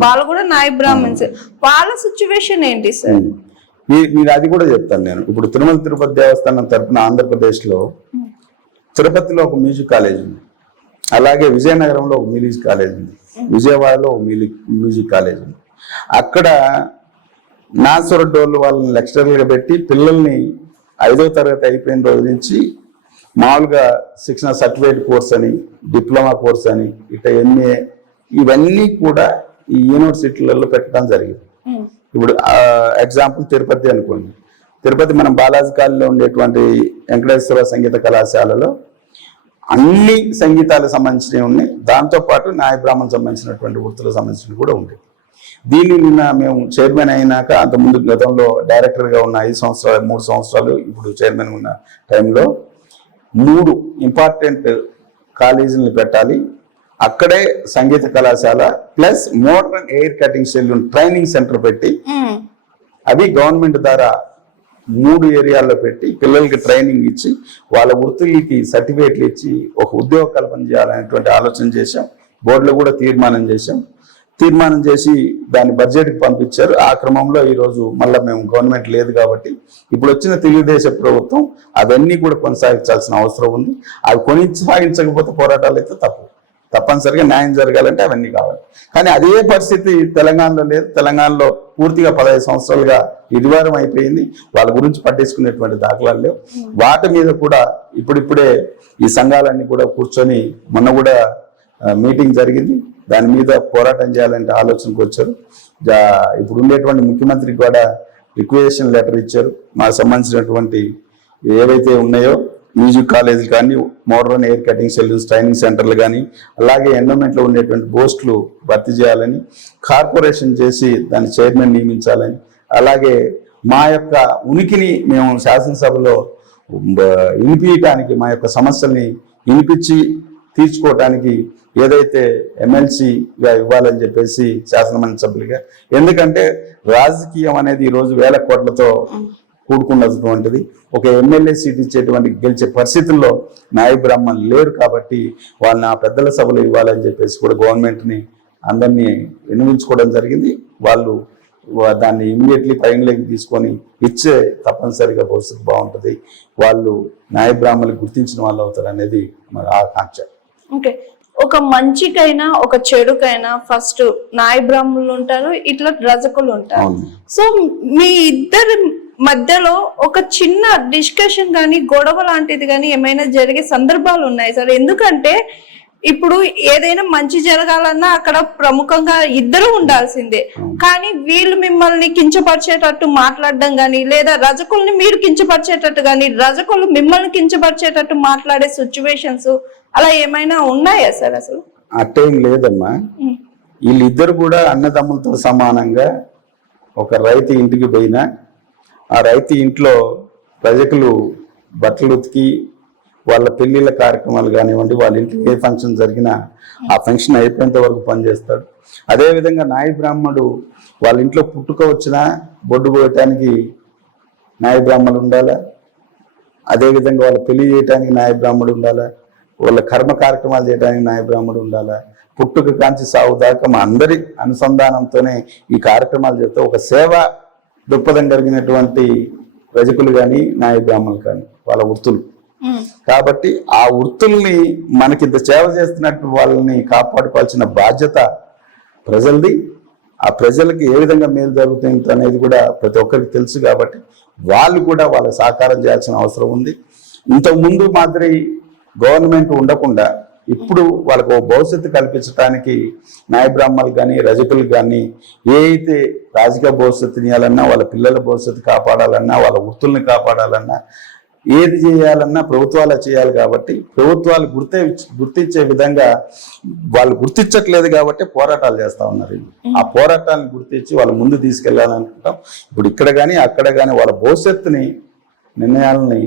వాళ్ళు కూడా నాయ బ్రాహ్మణ్స్, వాళ్ళ సిచ్యువేషన్ ఏంటి సార్? మీరు అది కూడా చెప్తాను నేను. ఇప్పుడు తిరుమల తిరుపతి దేవస్థానం తరఫున ఆంధ్రప్రదేశ్లో తిరుపతిలో ఒక మ్యూజిక్ కాలేజ్ ఉంది, అలాగే విజయనగరంలో ఒక మ్యూజిక్ కాలేజ్ ఉంది, విజయవాడలో ఒక మ్యూజిక్ కాలేజ్ ఉంది. అక్కడ నాసుర డోళ్ళు వాళ్ళని లెక్చరర్లుగా పెట్టి పిల్లల్ని 5వ తరగతి అయిపోయిన రోజు నుంచి మామూలుగా శిక్షణ సర్టిఫికేట్ కోర్స్ అని, డిప్లొమా కోర్స్ అని, ఇట్లా MA ఇవన్నీ కూడా ఈ యూనివర్సిటీలలో పెట్టడం జరిగింది. ఇప్పుడు ఎగ్జాంపుల్ తిరుపతి అనుకోండి. తిరుపతి మనం బాలాజీ కాలనీలో ఉండేటువంటి వెంకటేశ్వర సంగీత కళాశాలలో అన్ని సంగీతాలకు సంబంధించినవి ఉన్నాయి. దాంతోపాటు నాయ బ్రాహ్మణ్ సంబంధించినటువంటి వృత్తులకు సంబంధించినవి కూడా ఉంటాయి. దీన్ని నిన్న మేము చైర్మన్ అయినాక, అంతకుముందు గతంలో డైరెక్టర్గా ఉన్న 5 సంవత్సరాలు 3 సంవత్సరాలు ఇప్పుడు చైర్మన్ ఉన్న టైంలో 3 ఇంపార్టెంట్ కాలేజీలను పెట్టాలి. అక్కడే సంగీత కళాశాల plus modern hair cutting salon training centre పెట్టి అవి గవర్నమెంట్ ద్వారా 3 ఏరియాల్లో పెట్టి పిల్లలకి ట్రైనింగ్ ఇచ్చి వాళ్ళ వృత్తులకి సర్టిఫికేట్లు ఇచ్చి ఒక ఉద్యోగ కల్పన చేయాలనేటువంటి ఆలోచన చేశాం. బోర్డులో కూడా తీర్మానం చేశాం. తీర్మానం చేసి దాన్ని బడ్జెట్కి పంపించారు. ఆ క్రమంలో ఈరోజు మళ్ళీ మేము గవర్నమెంట్ లేదు కాబట్టి ఇప్పుడు వచ్చిన తెలుగుదేశం ప్రభుత్వం అవన్నీ కూడా కొనసాగించాల్సిన అవసరం ఉంది. అవి కొనసాగించకపోతే పోరాటాలు అయితే తప్పనిసరిగా న్యాయం జరగాలంటే అవన్నీ కావాలి. కానీ అదే పరిస్థితి తెలంగాణలో లేదు. తెలంగాణలో పూర్తిగా 15 సంవత్సరాలుగా నిర్వారం అయిపోయింది. వాళ్ళ గురించి పట్టించుకునేటువంటి దాఖలాలు లేవు. వాటి మీద కూడా ఇప్పుడిప్పుడే ఈ సంఘాలన్నీ కూడా కూర్చొని మొన్న కూడా మీటింగ్ జరిగింది. దాని మీద పోరాటం చేయాలంటే ఆలోచనకు వచ్చారు. ఇప్పుడు ఉండేటువంటి ముఖ్యమంత్రికి కూడా రిక్వెజిషన్ లెటర్ ఇచ్చారు. మాకు సంబంధించినటువంటి ఏవైతే ఉన్నాయో మ్యూజిక్ కాలేజీలు కానీ, modern hair cutting salons training సెంటర్లు కానీ, అలాగే ఎండోమెంట్లో ఉండేటువంటి పోస్టులు భర్తీ చేయాలని, కార్పొరేషన్ చేసి దాని చైర్మన్ నియమించాలని, అలాగే మా యొక్క ఉనికిని మేము శాసనసభలో వినిపించడానికి, మా యొక్క సమస్యల్ని వినిపించి తీర్చుకోవటానికి ఏదైతే ఎమ్మెల్సీగా ఇవ్వాలని చెప్పేసి శాసనమండలి సభ్యులుగా, ఎందుకంటే రాజకీయం అనేది ఈరోజు వేల కోట్లతో కూడుకున్నటువంటిది. ఒక ఎమ్మెల్యే సీట్ ఇచ్చేటువంటి గెలిచే పరిస్థితుల్లో నాయ బ్రాహ్మణులు లేరు కాబట్టి వాళ్ళని ఆ పెద్దల సభలు ఇవ్వాలని చెప్పేసి కూడా గవర్నమెంట్ని అందరినీ విన్నవించుకోవడం జరిగింది. వాళ్ళు దాన్ని ఇమ్మీడియట్లీ పరిగణలోకి తీసుకొని ఇచ్చే తప్పనిసరిగా భవిష్యత్తు బాగుంటుంది. వాళ్ళు నాయ బ్రాహ్మణులు గుర్తించిన వాళ్ళు అవుతారు అనేది మరి ఆకాంక్ష. ఓకే, ఒక మంచికైనా ఒక చెడుకైనా ఫస్ట్ నాయ బ్రాహ్మణులు ఉంటారు, ఇట్లా రజకులు ఉంటారు. సో మీ ఇద్దరి మధ్యలో ఒక చిన్న డిస్కషన్ కానీ గొడవ లాంటిది కానీ ఏమైనా జరిగే సందర్భాలు ఉన్నాయి సార్? ఎందుకంటే ఇప్పుడు ఏదైనా మంచి జరగాలన్నా అక్కడ ప్రముఖంగా ఇద్దరు ఉండాల్సిందే. కానీ వీళ్ళు మిమ్మల్ని కించపరిచేటట్టు మాట్లాడడం కానీ, లేదా రజకుల్ని మీరు కించపరిచేటట్టు కానీ, రజకులు మిమ్మల్ని కించపరిచేటట్టు మాట్లాడే సిచ్యువేషన్స్ అలా ఏమైనా ఉన్నాయా సార్? అసలు అట్టేం లేదమ్మా. వీళ్ళిద్దరు కూడా అన్నదమ్ములతో సమానంగా ఒక రైతు ఇంటికి పోయినా, ఆ రైతు ఇంట్లో రజకులు బట్టలు ఉతికి వాళ్ళ పెళ్లిళ్ళ కార్యక్రమాలు కానివ్వండి, వాళ్ళ ఇంట్లో ఏ ఫంక్షన్ జరిగినా ఆ ఫంక్షన్ అయిపోయేంత వరకు పనిచేస్తాడు. అదేవిధంగా నాయ బ్రాహ్మణుడు వాళ్ళ ఇంట్లో పుట్టుక వచ్చినా బొడ్డు పోయటానికి నాయ బ్రాహ్మణుడు ఉండాలా, అదేవిధంగా వాళ్ళ పెళ్లి చేయటానికి నాయ బ్రాహ్మణుడు ఉండాలా, వాళ్ళ కర్మ కార్యక్రమాలు చేయడానికి నాయ బ్రాహ్మణుడు ఉండాలా, పుట్టుక కాంచి సాగు దాకా మా అందరి అనుసంధానంతోనే ఈ కార్యక్రమాలు చేస్తే ఒక సేవ దృక్పథం కలిగినటువంటి రజకులు కానీ నాయ బ్రాహ్మణులు కానీ వాళ్ళ వృత్తులు కాబట్టి ఆ వృత్తుల్ని మనకింత సేవ చేస్తున్నట్టు వాళ్ళని కాపాడుకోవాల్సిన బాధ్యత ప్రజలది. ఆ ప్రజలకి ఏ విధంగా మేలు జరుగుతుంది అనేది కూడా ప్రతి ఒక్కరికి తెలుసు కాబట్టి వాళ్ళు కూడా వాళ్ళకి సహకారం చేయాల్సిన అవసరం ఉంది. ఇంతకుముందు మాదిరి గవర్నమెంట్ ఉండకుండా ఇప్పుడు వాళ్ళకు భవిష్యత్తు కల్పించడానికి నాయ బ్రాహ్మణులు కానీ రజకులు కానీ ఏ అయితే రాజకీయ భవిష్యత్తుని ఇవ్వాలన్నా, వాళ్ళ పిల్లల భవిష్యత్తు కాపాడాలన్నా, వాళ్ళ వృత్తుల్ని కాపాడాలన్నా, ఏది చేయాలన్నా ప్రభుత్వాలు చేయాలి. కాబట్టి ప్రభుత్వాలు గుర్తించే విధంగా వాళ్ళు గుర్తించట్లేదు కాబట్టి పోరాటాలు చేస్తా ఉన్నారు. ఆ పోరాటాలను గుర్తించి వాళ్ళు ముందు తీసుకెళ్లాలనుకుంటాం. ఇప్పుడు ఇక్కడ కానీ అక్కడ కానీ వాళ్ళ భవిష్యత్తుని నిర్ణయాలని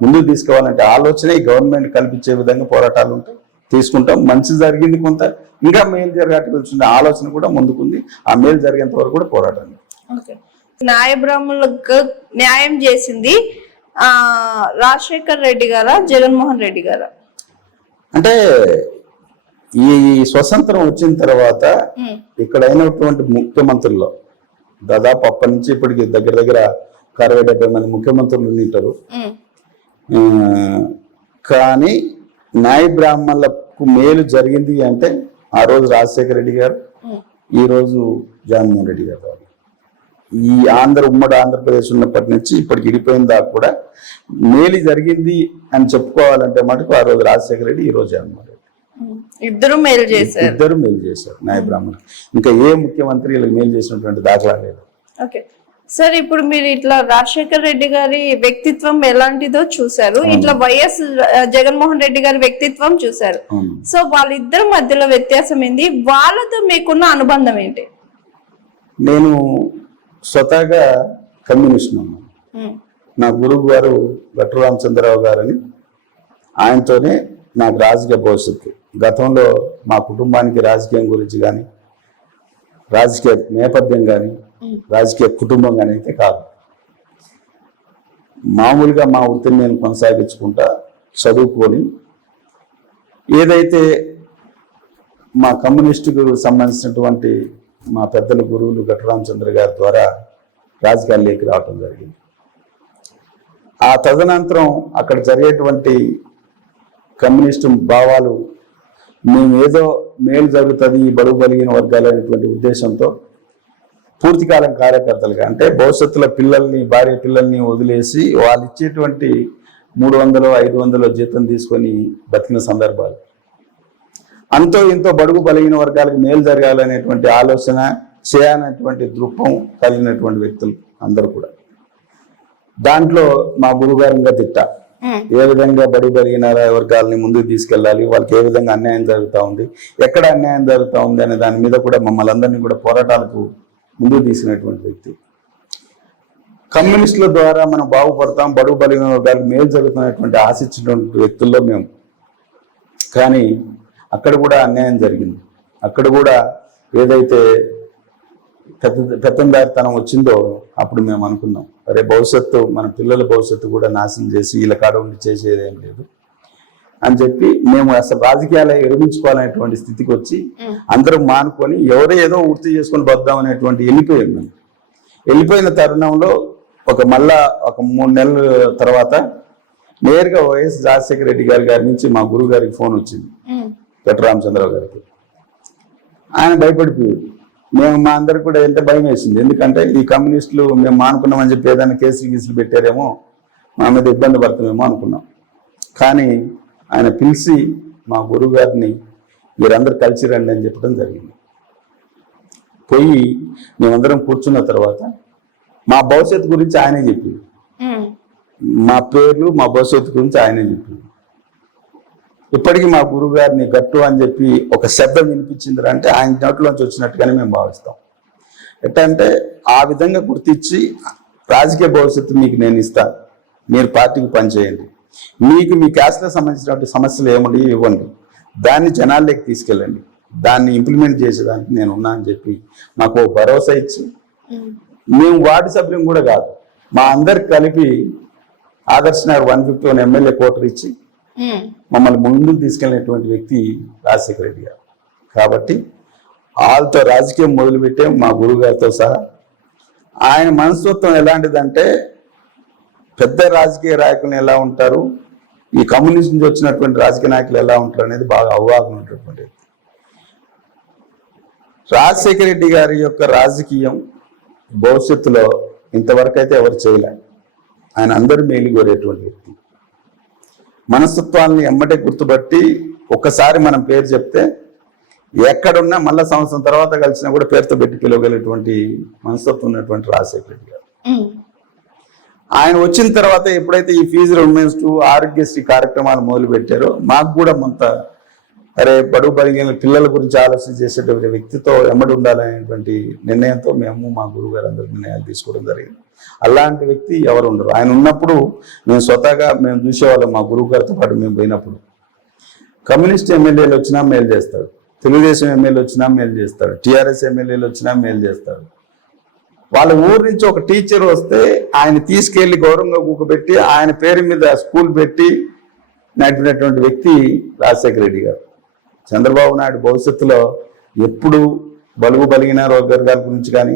ముందుకు తీసుకోవాలంటే ఆలోచన ఈ గవర్నమెంట్ కల్పించే విధంగా పోరాటాలు ఉంటాయి, తీసుకుంటాం. మంచి జరిగింది కొంత, ఇంకా మేలు జరగాల్సిన ఆలోచన కూడా ముందుకుంది. ఆ మేలు జరిగేంత వరకు కూడా పోరాటం. న్యాయ బ్రాహ్మణులకు న్యాయం చేసింది రాజశేఖర్ రెడ్డి గారా, జగన్మోహన్ రెడ్డి గారా? అంటే ఈ స్వతంత్రం వచ్చిన తర్వాత ఇక్కడ అయినటువంటి ముఖ్యమంత్రుల్లో దాదాపు అప్పటి నుంచి ఇప్పటికి దగ్గర దగ్గర 60-70 మంది ముఖ్యమంత్రులు ఉంటారు. కానీ నాయ బ్రాహ్మణులకు మేలు జరిగింది అంటే ఆ రోజు రాజశేఖర రెడ్డి గారు, ఈ రోజు జగన్మోహన్ రెడ్డి గారు. ఈ ఉమ్మడి ఆంధ్రప్రదేశ్ ఉన్నప్పటి నుంచి ఇప్పటికి ఇడిపోయిన దాకా కూడా మేలు జరిగింది అని చెప్పుకోవాలంటే మటుకు ఆ రోజు రాజశేఖర రెడ్డి, ఈ రోజు జగన్మోహన్ రెడ్డి. ఇద్దరు మేలు చేశారు నాయ బ్రాహ్మణులు. ఇంకా ఏ ముఖ్యమంత్రి వీళ్ళకి మేలు చేసినటువంటి దాఖలా లేదు. ఓకే సార్, ఇప్పుడు మీరు ఇట్లా రాజశేఖర్ రెడ్డి గారి వ్యక్తిత్వం ఎలాంటిదో చూసారు, ఇట్లా వైఎస్ జగన్మోహన్ రెడ్డి గారి వ్యక్తిత్వం చూసారు. సో వాళ్ళిద్దరి మధ్యలో వ్యత్యాసం ఏంది? వాళ్ళతో మీకున్న అనుబంధం ఏంటి? నేను స్వతహాగా కమ్యూనిస్ట్ అన్నాను. నా గురువు గారు గట్టు రామచంద్రరావు గారని, ఆయనతోనే నాకు రాజకీయ భవిష్యత్తు. గతంలో మా కుటుంబానికి రాజకీయం గురించి కానీ, రాజకీయ నేపథ్యం కానీ, రాజకీయ కుటుంబం కానీ అయితే కాదు. మామూలుగా మా వృత్తిని నేను కొనసాగించుకుంటా, చదువుకొని ఏదైతే మా కమ్యూనిస్టుకు సంబంధించినటువంటి మా పెద్దల గురువులు ఘట్టరామచంద్ర గారి ద్వారా రాజకీయాల్లోకి రావటం జరిగింది. ఆ తదనంతరం అక్కడ జరిగేటువంటి కమ్యూనిస్టు భావాలు మేము ఏదో మేలు జరుగుతుంది ఈ బడుగు బలిగిన వర్గాలు అనేటువంటి ఉద్దేశంతో పూర్తికాలం కార్యకర్తలుగా, అంటే భవిష్యత్తులో పిల్లల్ని భార్య పిల్లల్ని వదిలేసి వాళ్ళు ఇచ్చేటువంటి 300-500 జీతం తీసుకొని బతికిన సందర్భాలు, అంతో ఇంతో బడుగు బలిగిన వర్గాలకు మేలు జరగాలనేటువంటి ఆలోచన చేయాలనేటువంటి దృక్పథం కలిగినటువంటి వ్యక్తులు అందరూ కూడా. దాంట్లో మా గురుగారంగా తిట్టా, ఏ విధంగా బడుగు బలిగిన వర్గాలని ముందుకు తీసుకెళ్ళాలి, వాళ్ళకి ఏ విధంగా అన్యాయం జరుగుతూ ఉంది, ఎక్కడ అన్యాయం జరుగుతూ ఉంది అనే దాని మీద కూడా మమ్మల్ని అందరినీ కూడా పోరాటాలకు ముందుకు తీసినటువంటి వ్యక్తి. కమ్యూనిస్టుల ద్వారా మనం బాగుపడతాం, బడుగు బలిగిన వర్గాలకు మేలు జరుగుతున్నటువంటి ఆశించినటువంటి వ్యక్తుల్లో మేము. కానీ అక్కడ కూడా అన్యాయం జరిగింది. అక్కడ కూడా ఏదైతే పెత్తందారితనం వచ్చిందో అప్పుడు మేము అనుకున్నాం, అరే భవిష్యత్తు మన పిల్లల భవిష్యత్తు కూడా నాశనం చేసి వీళ్ళ కాడ ఉండి చేసేది ఏం లేదు అని చెప్పి మేము అసలు రాజకీయాలు విరమించుకోవాలనేటువంటి స్థితికి వచ్చి అందరం మానుకొని ఎవరో ఏదో వృత్తి చేసుకొని బద్దాం అనేటువంటి వెళ్ళిపోయిన తరుణంలో మళ్ళా ఒక 3 నెలల తర్వాత నేరుగా వైఎస్ రాజశేఖర రెడ్డి గారి నుంచి మా గురువు గారికి ఫోన్ వచ్చింది, ఘట్టరామచంద్రరావు గారికి. ఆయన భయపడిపోయారు. మా అందరికి కూడా ఎంత భయం వేసింది, ఎందుకంటే ఈ కమ్యూనిస్టులు మేము మానుకున్నామని చెప్పి ఏదైనా కేసులు పెట్టారేమో, మా మీద ఇబ్బంది పడతామేమో అనుకున్నాం. కానీ ఆయన పిలిచి మా గురువు గారిని మీరందరూ కలిసి రండి అని చెప్పడం జరిగింది. పోయి మేమందరం కూర్చున్న తర్వాత మా భవిష్యత్తు గురించి ఆయనే చెప్పింది, మా పేర్లు మా భవిష్యత్తు గురించి ఆయనే చెప్పింది. ఇప్పటికీ మా గురువు గారిని గట్టు అని చెప్పి ఒక శబ్దం వినిపించింది అంటే ఆయన నోట్లోంచి వచ్చినట్టుగానే మేము భావిస్తాం. ఎట్టంటే ఆ విధంగా గుర్తించి రాజకీయ భవిష్యత్తు మీకు నేను ఇస్తాను, మీరు పార్టీకి పనిచేయండి, మీకు మీ క్యాస్ట్లకు సంబంధించినటువంటి సమస్యలు ఏమండి ఇవ్వండి, దాన్ని జనాల్లోకి తీసుకెళ్ళండి, దాన్ని ఇంప్లిమెంట్ చేసేదానికి నేను ఉన్నా అని చెప్పి మాకు భరోసా ఇచ్చి, మేము వార్డు సభ్యులం కూడా కాదు, మా అందరికి కలిపి ఆదర్శ్ నగర్ 151 ఎమ్మెల్యే కోటర్ ఇచ్చి మమ్మల్ని ముందుకు తీసుకెళ్ళినటువంటి వ్యక్తి రాజశేఖర రెడ్డి గారు. కాబట్టి వాళ్ళతో రాజకీయం మొదలుపెట్టే మా గురువు గారితో సహా. ఆయన మనస్తత్వం ఎలాంటిదంటే పెద్ద రాజకీయ నాయకులు ఎలా ఉంటారు, ఈ కమ్యూనిస్ట్ నుంచి వచ్చినటువంటి రాజకీయ నాయకులు ఎలా ఉంటారు అనేది బాగా అవగాహన ఉన్నటువంటి వ్యక్తి. రాజశేఖర రెడ్డి గారి యొక్క రాజకీయం భవిష్యత్తులో ఇంతవరకు అయితే ఎవరు చేయలే. ఆయన అందరూ మేలు కోరేటువంటి వ్యక్తి. మనస్తత్వాన్ని ఎమ్మటే గుర్తుపట్టి ఒక్కసారి మనం పేరు చెప్తే ఎక్కడున్నా మళ్ళా సంవత్సరం తర్వాత కలిసినా కూడా పేరుతో పెట్టి పిలవగలిగినటువంటి మనస్తత్వం ఉన్నటువంటి రాజశేఖర రెడ్డి గారు. ఆయన వచ్చిన తర్వాత ఎప్పుడైతే ఈ ఫీజు రిమెంబర్స్ ఆరోగ్యశ్రీ కార్యక్రమాలు మొదలు పెట్టారో మాకు కూడా కొంత అరే బడుగు బలిగిన పిల్లల గురించి ఆలోచన చేసేటువంటి వ్యక్తితో ఎమ్మడి ఉండాలనేటువంటి నిర్ణయంతో మేము మా గురువు గారు అందరూ నిర్ణయాలు తీసుకోవడం జరిగింది. అలాంటి వ్యక్తి ఎవరు ఉండరు. ఆయన ఉన్నప్పుడు మేము స్వతహాగా మేము చూసేవాళ్ళం. మా గురువు గారితో పాటు మేము పోయినప్పుడు కమ్యూనిస్ట్ ఎమ్మెల్యేలు వచ్చినా మేలు చేస్తాడు, తెలుగుదేశం ఎమ్మెల్యేలు వచ్చినా మేలు చేస్తాడు, టీఆర్ఎస్ ఎమ్మెల్యేలు వచ్చినా మేలు చేస్తాడు. వాళ్ళ ఊరు నుంచి ఒక టీచర్ వస్తే ఆయన తీసుకెళ్లి గౌరవంగా కూకబెట్టి ఆయన పేరు మీద స్కూల్ పెట్టి నడిపినటువంటి వ్యక్తి రాజశేఖర రెడ్డి గారు. చంద్రబాబు నాయుడు భవిష్యత్తులో ఎప్పుడు బలుగు బలిగిన వర్గాల గురించి కానీ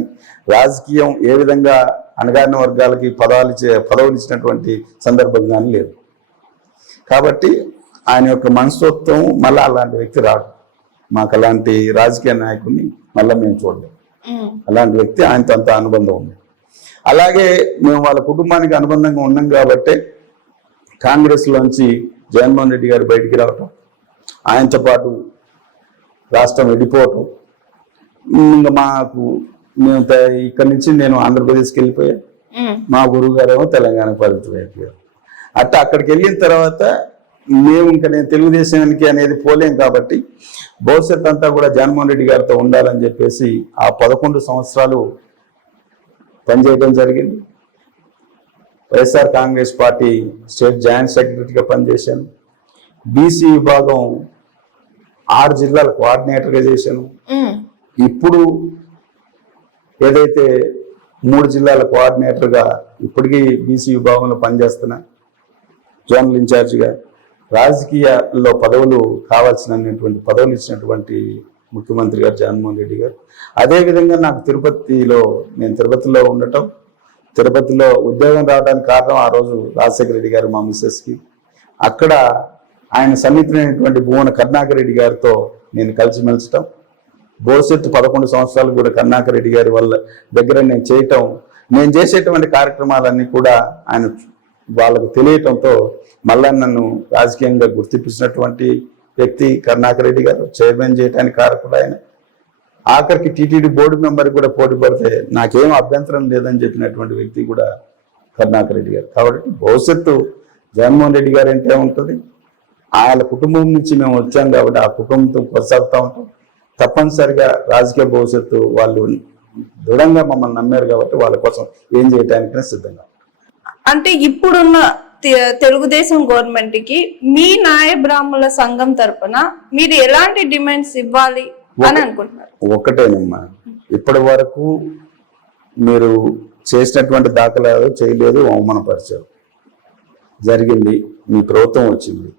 రాజకీయం ఏ విధంగా అణగారిన వర్గాలకి పదవులు ఇచ్చినటువంటి సందర్భం కానీ లేదు. కాబట్టి ఆయన యొక్క మనస్తత్వం మళ్ళీ అలాంటి వ్యక్తి రాడు. మాకు అలాంటి రాజకీయ నాయకుడిని మళ్ళీ మేము చూడలేం. అలాంటి వ్యక్తి ఆయనతో అంత అనుబంధం ఉంది. అలాగే మేము వాళ్ళ కుటుంబానికి అనుబంధంగా ఉన్నాం కాబట్టి కాంగ్రెస్లోంచి జగన్మోహన్ రెడ్డి గారు బయటికి రావటం, ఆయనతో పాటు రాష్ట్రం విడిపోవటం, ఇంకా మాకు మేము ఇక్కడి నుంచి నేను ఆంధ్రప్రదేశ్కి వెళ్ళిపోయా, మా గురువు గారేమో తెలంగాణ పరిమితం అయిపోయారు. అట్లా అక్కడికి వెళ్ళిన తర్వాత మేము ఇంకా నేను తెలుగుదేశానికి అనేది పోలేం కాబట్టి భవిష్యత్ అంతా కూడా జగన్మోహన్ రెడ్డి గారితో ఉండాలని చెప్పేసి ఆ 11 సంవత్సరాలు పనిచేయడం జరిగింది. YSR Congress party state joint సెక్రటరీగా పనిచేశాను. బీసీ విభాగం 6 జిల్లాల కోఆర్డినేటర్గా చేశాను. ఇప్పుడు ఏదైతే 3 జిల్లాల కోఆర్డినేటర్గా ఇప్పటికీ బీసీ విభాగంలో పనిచేస్తున్నా, జోనల్ ఇన్ఛార్జిగా. రాజకీయాల్లో పదవులు కావాల్సినటువంటి పదవులు ఇచ్చినటువంటి ముఖ్యమంత్రి గారు జగన్మోహన్ రెడ్డి గారు. అదేవిధంగా నాకు నేను తిరుపతిలో ఉండటం, తిరుపతిలో ఉద్యోగం రావడానికి కారణం ఆ రోజు రాజశేఖర రెడ్డి గారు మా మిస్సెస్కి. అక్కడ ఆయన సన్నిహితులైనటువంటి భువన కరుణాకర్ రెడ్డి గారితో నేను కలిసిమెలిచటం, భవిష్యత్తు 11 సంవత్సరాలు కూడా కరుణాకర్ రెడ్డి గారి దగ్గర నేను చేయటం, నేను చేసేటువంటి కార్యక్రమాలన్నీ కూడా ఆయన వాళ్ళకు తెలియటంతో మళ్ళా నన్ను రాజకీయంగా గుర్తించినటువంటి వ్యక్తి కరుణాకర్ రెడ్డి గారు. చైర్మన్ చేయడానికి కారకుడు ఆయన. ఆఖరికి టీటీడీ బోర్డు మెంబర్ కూడా పోటీ పడితే నాకేం అభ్యంతరం లేదని చెప్పినటువంటి వ్యక్తి కూడా కరుణాకర్ రెడ్డి గారు. కాబట్టి భవిష్యత్తు జగన్మోహన్ రెడ్డి గారు అంటే ఉంటుంది, ఆయన కుటుంబం నుంచి మేము వచ్చాం కాబట్టి ఆ కుటుంబంతో కొనసాగుతూ ఉంటాం. తప్పనిసరిగా రాజకీయ భవిష్యత్తు వాళ్ళు దృఢంగా మమ్మల్ని నమ్మారు కాబట్టి వాళ్ళ కోసం ఏం చేయడానికైనా సిద్ధంగా. అంటే ఇప్పుడున్న తెలుగుదేశం గవర్నమెంట్ కి మీ న్యాయ బ్రాహ్మణుల సంఘం తరపున మీరు ఎలాంటి డిమాండ్స్ ఇవ్వాలి అని అనుకుంటున్నారు? ఒకటేనమ్మా, ఇప్పటి వరకు మీరు చేసినటువంటి దాఖలాలు చేయలేదు, అవమానపరిచారు, జరిగింది. మీ ప్రభుత్వం వచ్చింది.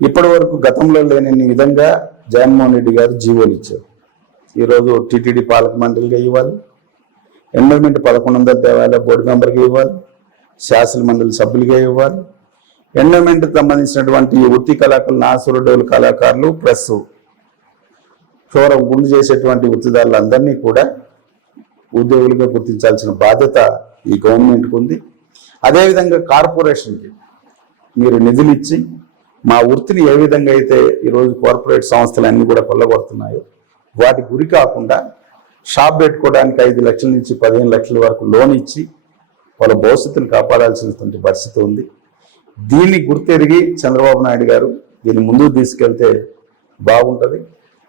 ఇప్పటి వరకు గతంలో లేని విధంగా జగన్మోహన్ రెడ్డి గారు జీవోలు ఇచ్చారు. ఈరోజు టీటీడీ పాలక మండలిగా ఇవ్వాలి, ఎండోమెంట్ 1100 దేవాలయ బోర్డు మెంబర్గా ఇవ్వాలి, శాసన మండలి సభ్యులుగా ఇవ్వాలి, ఎండోమెంట్కి సంబంధించినటువంటి వృత్తి కళాకారులు, నాసురుడోలు కళాకారులు ప్లస్ క్షోరం గుండు చేసేటువంటి వృత్తిదారులందరినీ కూడా ఉద్యోగులుగా గుర్తించాల్సిన బాధ్యత ఈ గవర్నమెంట్కి ఉంది. అదేవిధంగా కార్పొరేషన్కి మీరు నిధులు ఇచ్చి మా వృత్తిని ఏ విధంగా అయితే ఈరోజు కార్పొరేట్ సంస్థలు అన్నీ కూడా కొల్లగొడుతున్నాయో వాటి గురి కాకుండా షాప్ పెట్టుకోవడానికి 5 లక్షల నుంచి 15 లక్షల వరకు లోన్ ఇచ్చి వాళ్ళ భవిష్యత్తును కాపాడాల్సినటువంటి పరిస్థితి ఉంది. దీన్ని గుర్తెరిగి చంద్రబాబు నాయుడు గారు దీన్ని ముందుకు తీసుకెళ్తే బాగుంటుంది,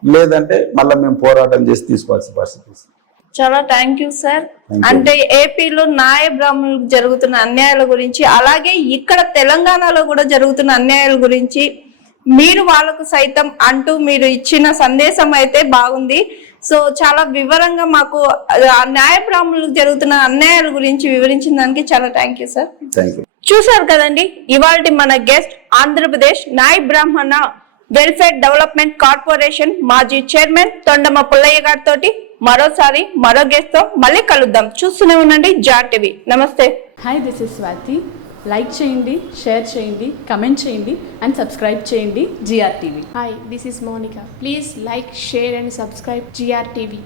లేదంటే మళ్ళీ మేము పోరాటం చేసి తీసుకోవాల్సిన పరిస్థితి. చాలా థ్యాంక్ యూ సార్. అంటే ఏపీలో న్యాయ బ్రాహ్మణులకు జరుగుతున్న అన్యాయాల గురించి, అలాగే ఇక్కడ తెలంగాణలో కూడా జరుగుతున్న అన్యాయాల గురించి మీరు వాళ్ళకు సైతం అంటూ మీరు ఇచ్చిన సందేశం అయితే బాగుంది. సో చాలా వివరంగా మాకు న్యాయ బ్రాహ్మణులకు జరుగుతున్న అన్యాయాల గురించి వివరించిన దానికి చాలా థ్యాంక్ యూ సార్. చూసారు కదండి, ఇవాళ మన గెస్ట్ ఆంధ్రప్రదేశ్ న్యాయ బ్రాహ్మణ వెల్ఫేర్ డెవలప్మెంట్ కార్పొరేషన్ మాజీ చైర్మన్ తొండమ పుల్లయ్య గారితో మరోసారి మరో గెస్ట్ తో మళ్ళీ కలుద్దాం. చూస్తూనే ఉండండి జాట్ టీవీ. నమస్తే. Hi, this is Swathi. Like చేయండి, షేర్ చేయండి, కమెంట్ చేయండి అండ్ సబ్స్క్రైబ్ చేయండి GR TV. Hi, this is Monica. Please like, share and subscribe GR TV.